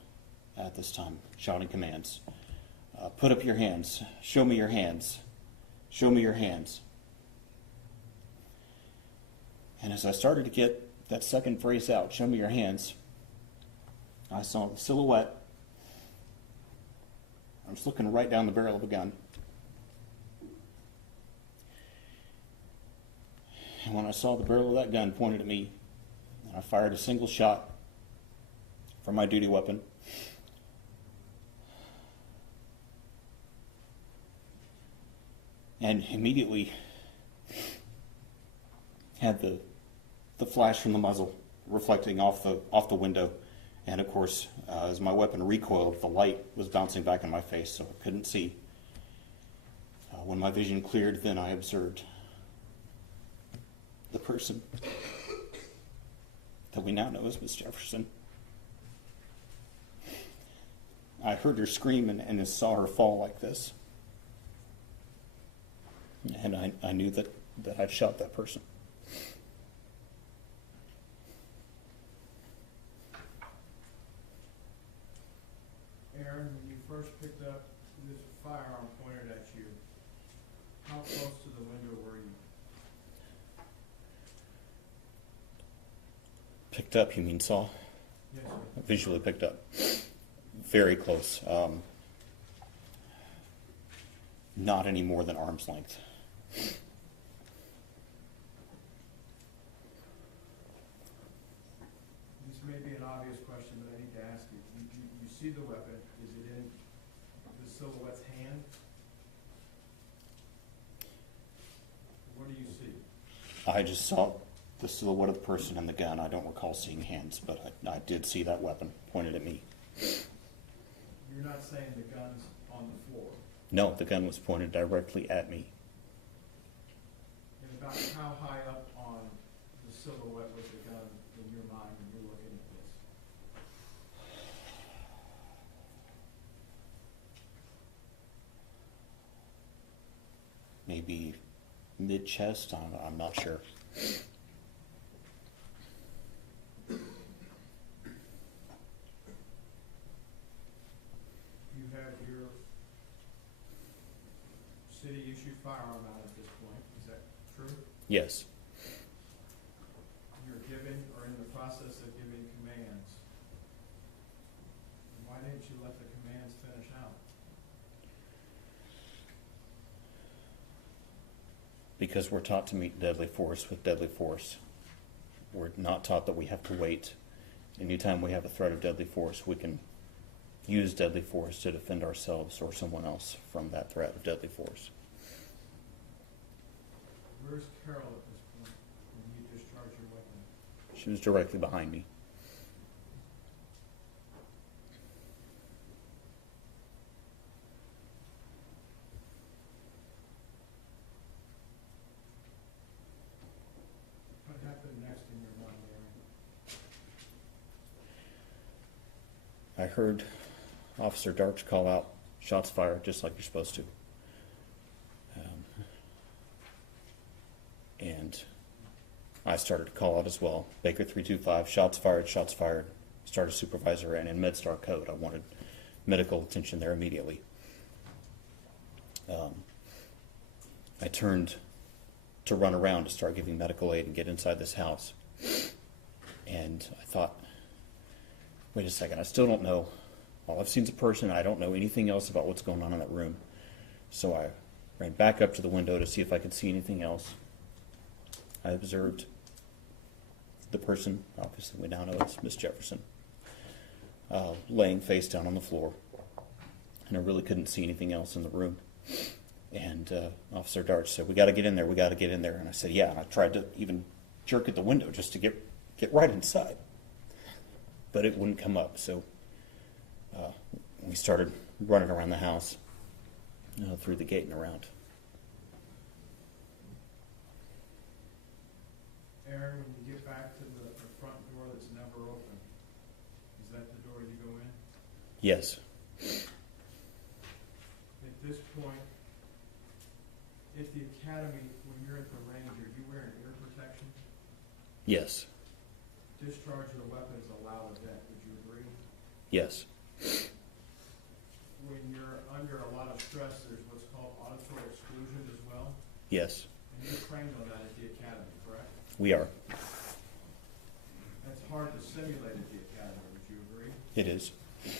at this time, shouting commands. Put up your hands. Show me your hands. Show me your hands. And as I started to get that second phrase out, show me your hands, I saw the silhouette. I was looking right down the barrel of a gun. And when I saw the barrel of that gun pointed at me, and I fired a single shot from my duty weapon, and immediately had the flash from the muzzle reflecting off the window, and of course, as my weapon recoiled, the light was bouncing back in my face, so I couldn't see. When my vision cleared, then I observed the person that we now know as Miss Jefferson. I heard her scream and saw her fall like this. And I knew that I'd shot that person. Aaron, when you first picked up this firearm pointed at you, how close to the window were you? Picked up, you mean saw? Yes, sir. Visually picked up. Very close. Not any more than arm's length. This may be an obvious question, but I need to ask you. You see the weapon. Is it in the silhouette's hand? What do you see? I just saw the silhouette of the person and the gun. I don't recall seeing hands, but I did see that weapon pointed at me. You're not saying the gun's on the floor. No, the gun was pointed directly at me. And about how high up on the silhouette was the gun in your mind when you're looking at this? Maybe mid-chest, I'm not sure. You have your city-issued firearm out at this point. Is that true? Yes. You're giving or in the process of giving commands. Why didn't you let the commands finish out? Because we're taught to meet deadly force with deadly force. We're not taught that we have to wait. Anytime we have a threat of deadly force, we can use deadly force to defend ourselves or someone else from that threat of deadly force. Where's Carol at this point when you discharge your weapon? She was directly behind me. What happened next in your mind, Aaron? I heard Officer Darch call out, "Shots fired," just like you're supposed to. And I started to call out as well. Baker 325, shots fired, shots fired. Started supervisor and in MedStar code. I wanted medical attention there immediately. I turned to run around to start giving medical aid and get inside this house. And I thought, wait a second, I still don't know. All I've seen is a person. I don't know anything else about what's going on in that room. So I ran back up to the window to see if I could see anything else. I observed the person, obviously we now know it's Miss Jefferson, laying face down on the floor. And I really couldn't see anything else in the room. And Officer Dart said, we got to get in there, we got to get in there. And I said, yeah. And I tried to even jerk at the window just to get right inside. But it wouldn't come up. So we started running around the house, through the gate and around. Aaron, when you get back to the front door that's never open, is that the door you go in? Yes. At this point, at the academy, when you're at the range, are you wearing ear protection? Yes. Discharge of the weapon is allowed at that, would you agree? Yes. When you're under a lot of stress, there's what's called auditory exclusion as well, Yes. and you're trained on that at the academy, correct? We are. That's hard to simulate at the academy, would you agree? It is. And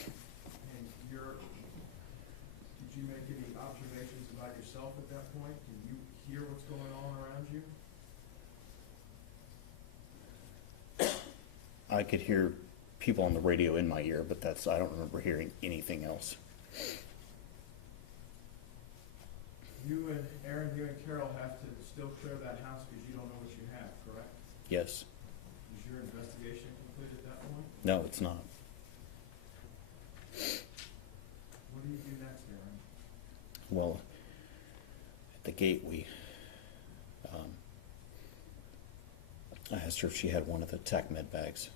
did you make any observations about yourself at that point? Can you hear what's going on around you? I could hear people on the radio in my ear, but I don't remember hearing anything else. You and Aaron, you and Carol have to still clear that house because you don't know what you have, correct? Yes. Is your investigation complete at that point? No, it's not. What do you do next, Aaron? Well, at the gate, I asked her if she had one of the TAC med bags.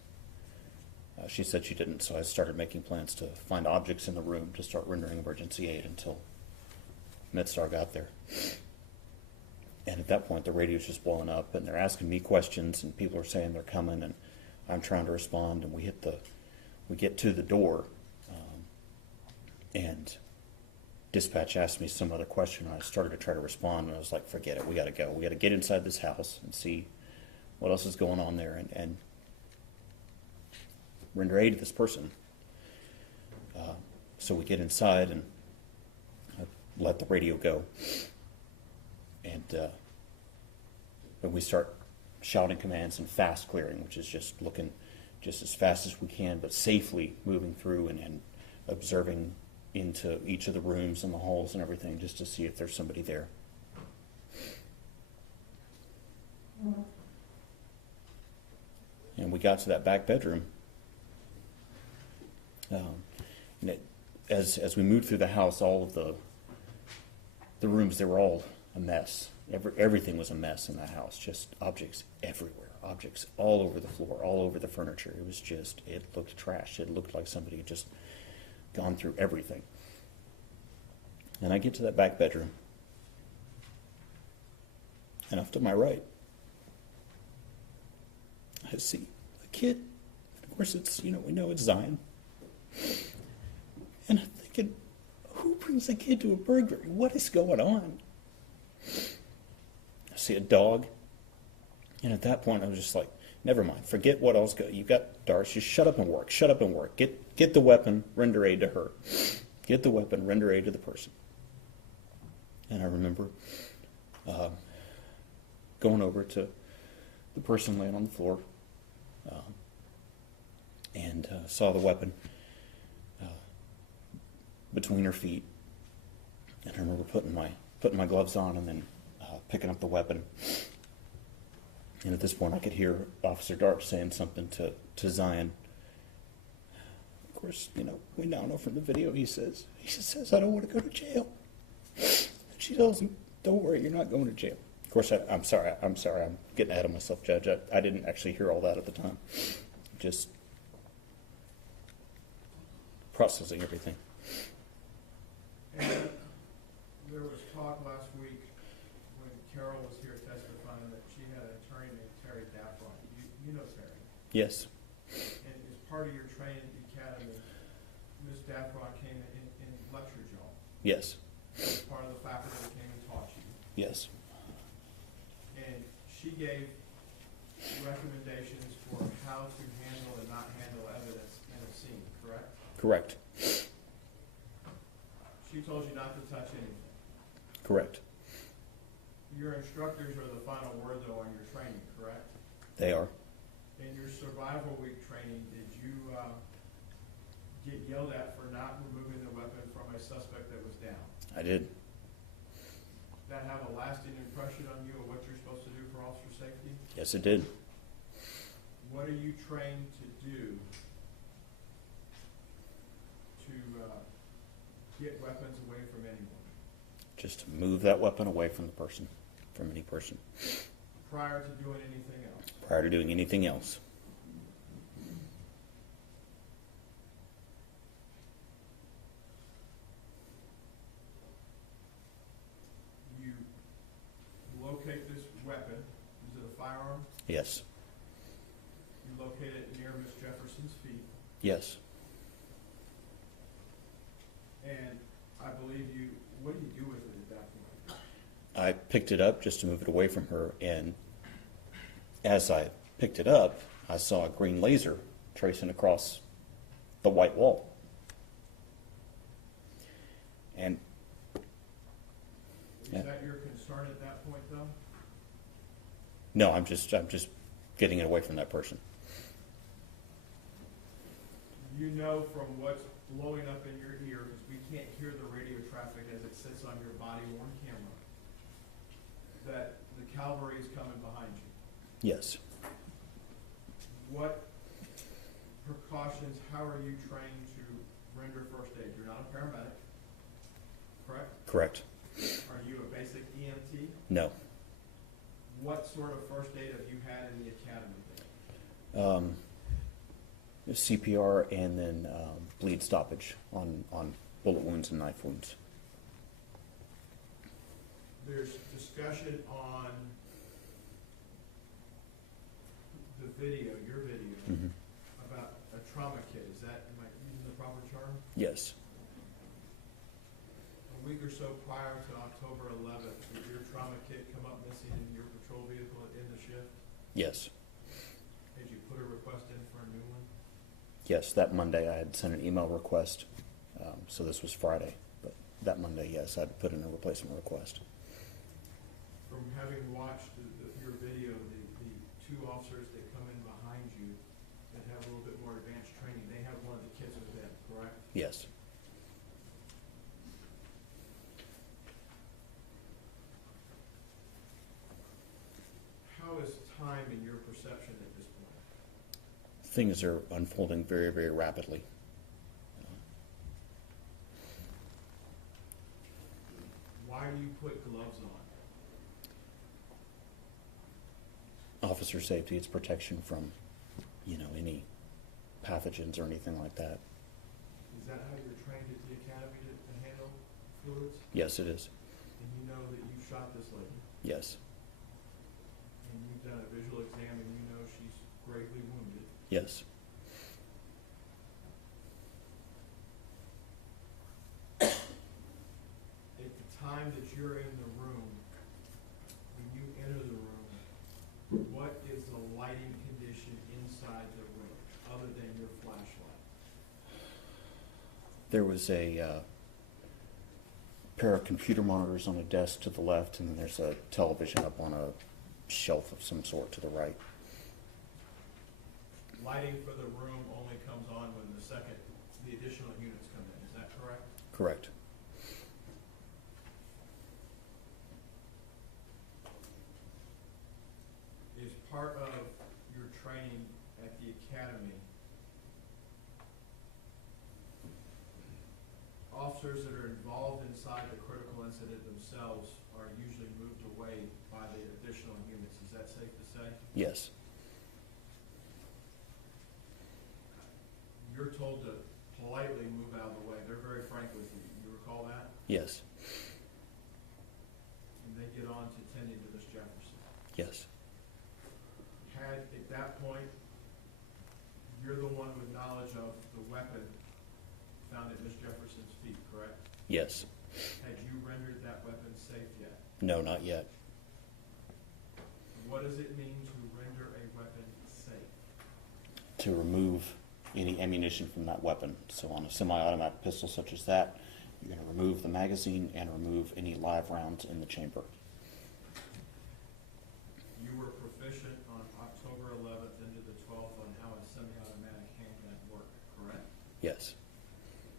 She said she didn't, so I started making plans to find objects in the room to start rendering emergency aid until MedStar got there. And at that point, the radio's just blowing up, and they're asking me questions, and people are saying they're coming, and I'm trying to respond, and we get to the door, and dispatch asked me some other question, and I started to try to respond, and I was like, forget it, we got to go. We got to get inside this house and see what else is going on there, and render aid to this person. So we get inside and I let the radio go, and we start shouting commands and fast clearing, which is just looking just as fast as we can, but safely moving through and observing into each of the rooms and the halls and everything, just to see if there's somebody there. And we got to that back bedroom. And as we moved through the house, all of the rooms, they were all a mess. Everything was a mess in that house. Just objects everywhere. Objects all over the floor, all over the furniture. It looked trash. It looked like somebody had just gone through everything. And I get to that back bedroom. And off to my right, I see a kid. Of course, we know it's Zion. And I'm thinking, who brings a kid to a burglary? What is going on? I see a dog. And at that point, I was just like, never mind. Forget what else. You got Darce. Just shut up and work. Shut up and work. Get the weapon. Render aid to her. Get the weapon. Render aid to the person. And I remember going over to the person laying on the floor and saw the weapon between her feet. And I remember putting my gloves on and then picking up the weapon. And at this point, I could hear Officer Dart saying something to Zion. Of course, we now know from the video he says, I don't want to go to jail. And she tells him, don't worry, you're not going to jail. Of course, I'm sorry, I'm getting ahead of myself, Judge. I didn't actually hear all that at the time. Just processing everything. And there was talk last week when Carol was here testifying that she had an attorney named Terry Dowd. unitary. Yes. And as part of your training at the academy, Ms. Daffron came and lectured y'all. Yes. As part of the faculty that came and taught you. Yes. And she gave recommendations for how to handle and not handle evidence in a scene, correct? Correct. She told you not to touch anything. Correct. Your instructors are the final word, though, on your training, correct? They are. In your survival week training, did you get yelled at for not removing the weapon from a suspect that was down? I did. That have a lasting impression on you of what you're supposed to do for officer safety? Yes, it did. What are you trained to do to get weapons away from anyone? Just to move that weapon away from the person, from any person, Prior to doing anything else? prior to doing anything else. You locate this weapon. Is it a firearm? Yes. You locate it near Miss Jefferson's feet. Yes. And I believe you, what do you do with it at that point? I picked it up just to move it away from her, and as I picked it up, I saw a green laser tracing across the white wall. And Is Yeah. that your concern at that point, though? no, I'm just getting it away from that person. You know from what's blowing up in your ear, because we can't hear the radio traffic as it sits on your body-worn camera, that the cavalry is coming behind you. Yes. What precautions, how are you trained to render first aid? You're not a paramedic, correct? Correct. Are you a basic EMT? No. What sort of first aid have you had in the academy? CPR and then bleed stoppage on bullet wounds and knife wounds. There's discussion on the video, your video, Mhm. about a trauma kit. Is that, am I using the proper term? Yes. A week or so prior to October 11th, did your trauma kit come up missing in your patrol vehicle in the shift? Yes. Did you put a request in for a new one? Yes, that Monday I had sent an email request, so this was Friday, but that Monday, yes, I'd put in a replacement request. From having watched your video, the two officers that come in behind you that have a little bit more advanced training, they have one of the kits with them, correct? Yes. How is time in your perception at this point? Things are unfolding very, very rapidly. Why do you put gloves on? Officer safety, it's protection from, any pathogens or anything like that. Is that how you're trained at the academy to handle fluids? Yes, it is. And you know that you shot this lady, Yes. and you've done a visual exam, and you know she's gravely wounded. Yes. At the time that you're in the room, when you enter the room, what is the lighting condition inside the room, other than your flashlight? There was a pair of computer monitors on a desk to the left, and then there's a television up on a shelf of some sort to the right. Lighting for the room only comes on when the additional units come in, is that correct? Correct. Is part of your training at the academy, officers that are involved inside the critical incident themselves are usually moved away by the additional units, is that safe to say? Yes. You're told to politely move out of the way, they're very frank with you, you recall that? Yes. And they get on to tending to Miss Jefferson. Yes. At that that point, you're the one with knowledge of the weapon found at Ms. Jefferson's feet, correct? Yes. Had you rendered that weapon safe yet? No, not yet. What does it mean to render a weapon safe? To remove any ammunition from that weapon. So on a semi-automatic pistol such as that, you're going to remove the magazine and remove any live rounds in the chamber. You were proficient on October 11th into the 12th on how a semi-automatic handgun worked, correct? Yes.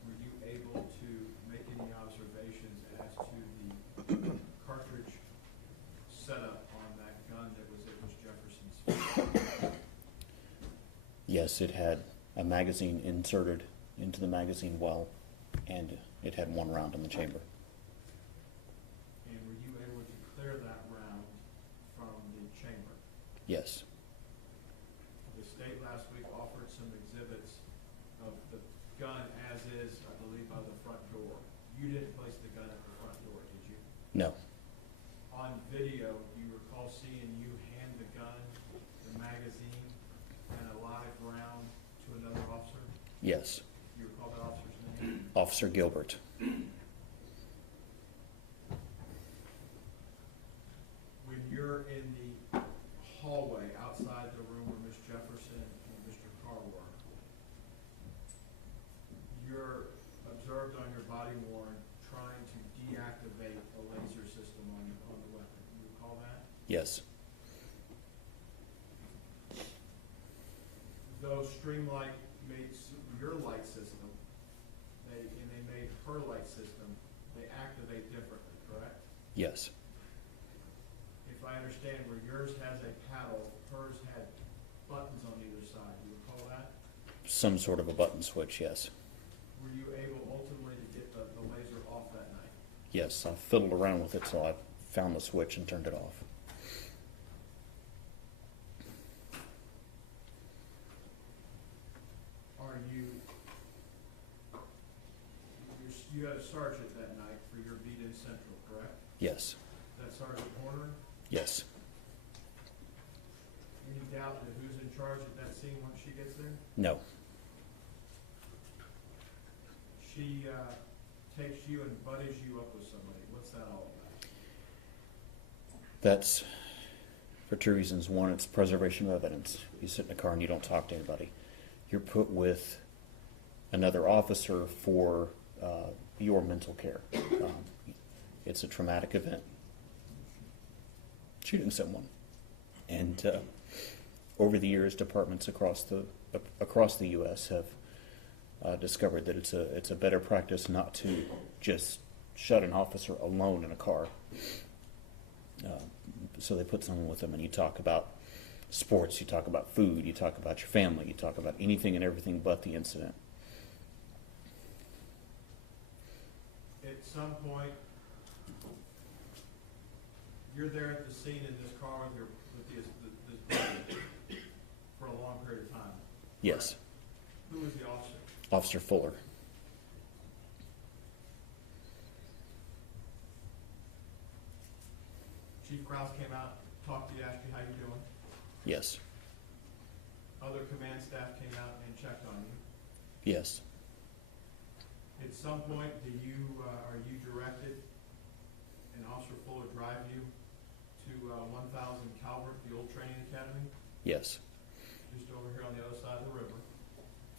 Were you able to make any observations as to the cartridge setup on that gun that was at Ms. Jefferson's feet? Yes, it had a magazine inserted into the magazine well, and it had one round in the chamber. And were you able to clear that round from the chamber? Yes. The state last week offered some exhibits of the gun as is, I believe, by the front door. You didn't place the gun at the front door, did you? No. On video, do you recall seeing you hand the gun, the magazine, and a live round to another officer? Yes. Do you recall that officer's name? Officer Gilbert. When you're in the hallway outside the room where Ms. Jefferson and Mr. Carr were, you're observed on your body worn trying to deactivate a laser system on the weapon. Do you recall that? Yes. Though Streamlight made your light system, and they made her light system, they activate differently, correct? Yes. If I understand, where yours has a paddle, hers had buttons on either side. Do you recall that? Some sort of a button switch, yes. Were you able ultimately to get the laser off that night? Yes, I fiddled around with it till I found the switch and turned it off. Are you had a sergeant that night for your beat in Central, correct? Yes. That Sergeant Horner? Yes. Any doubt that who's in charge at that scene once she gets there? No. She takes you and buddies you up with somebody. What's that all about? That's for two reasons. One, it's preservation of evidence. You sit in a car and you don't talk to anybody. You're put with another officer for your mental care. It's a traumatic event. Shooting someone. And over the years, departments across the U.S. have discovered that it's a better practice not to just shut an officer alone in a car. So they put someone with them, and you talk about sports, you talk about food, you talk about your family, you talk about anything and everything but the incident. At some point, you're there at the scene in this car with this buddy for a long period of time. Yes. Who was the officer? Officer Fuller. Chief Krause came out, talked to you, asked you how you're doing. Yes. Other command staff came out and checked on you. Yes. At some point, are you directed, and Officer Fuller drive you to 1000 Calvert, the old training academy, Yes. just over here on the other side of the river?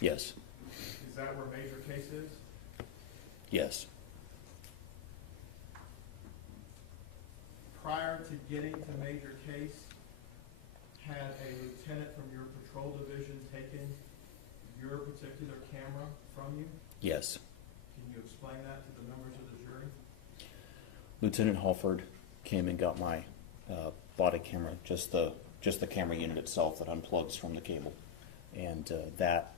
Yes. Is that where Major Case is? Yes. Prior to getting to Major Case, had a lieutenant from your patrol division taken your particular camera from you? Yes. Can you explain that to the members of the jury? Lieutenant Halford came and got my body camera, just the camera unit itself that unplugs from the cable, and that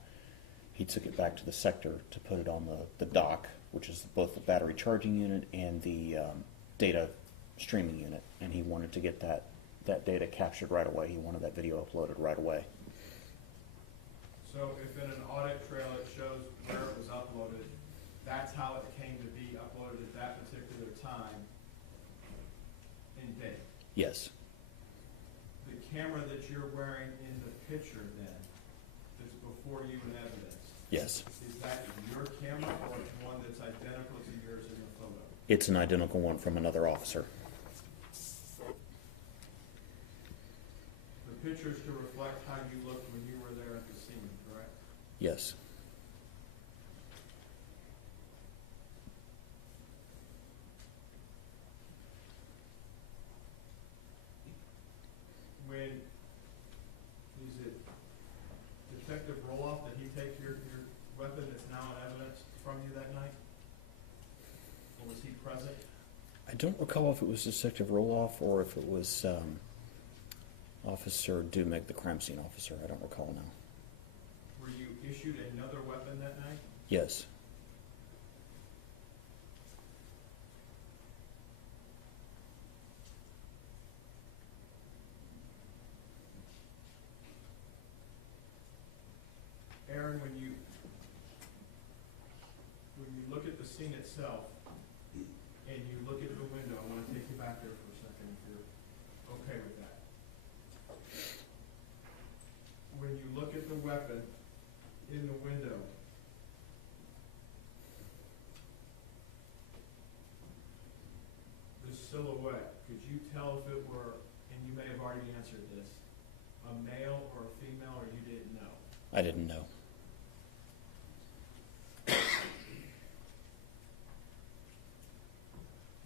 he took it back to the sector to put it on the dock, which is both the battery charging unit and the data streaming unit, and he wanted to get that data captured right away. He wanted that video uploaded right away. So if in an audit trail it shows where it was uploaded, that's how it came to be uploaded at that particular time and date. Yes. The camera that you're wearing in the picture then, that's before you in evidence, Yes, is that your camera or one that's identical to yours in the photo? it's an identical one from another officer. The pictures to reflect how you looked when you were there at the scene, correct? Yes. When, is it Detective Roloff, did he take your weapon that's now in evidence from you that night? Or was he present? I don't recall if it was Detective Roloff or if it was Officer Dumick, the crime scene officer. I don't recall now. Were you issued another weapon that night? Yes. Aaron, when you look at the scene itself and you look at the window, I want to take you back there for a second if you're okay with that. When you look at the weapon in the window, the silhouette, could you tell if it were, and you may have already answered this, a male or a female, or you didn't know? I didn't know.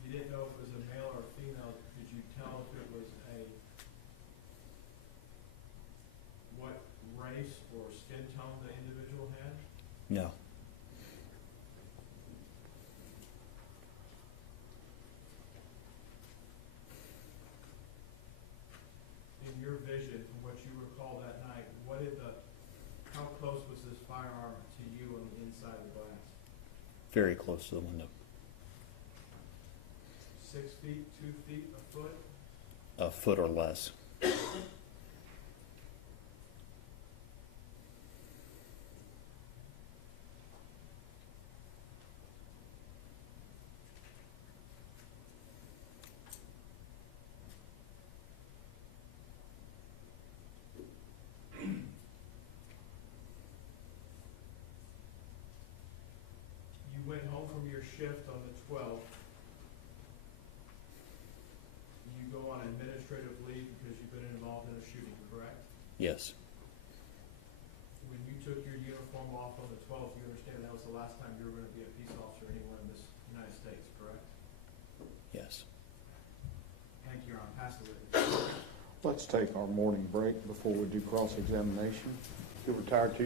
You didn't know if it was a male or a female. Could you tell if it was what race or skin tone the individual had? No. In your vision, from what you recall that night, how close was this firearm to you on the inside of the glass? Very close to the window. 6 feet, 2 feet, a foot? A foot or less. You went home from your shift on the 12th. You go on administrative leave because you've been involved in a shooting, correct? Yes. When you took your uniform off on the 12th, you understand that was the last time you were going to be a peace officer anywhere in this United States, correct? Yes. Thank you, Your Honor. Pass the witness. Let's take our morning break before we do cross-examination. You're retired to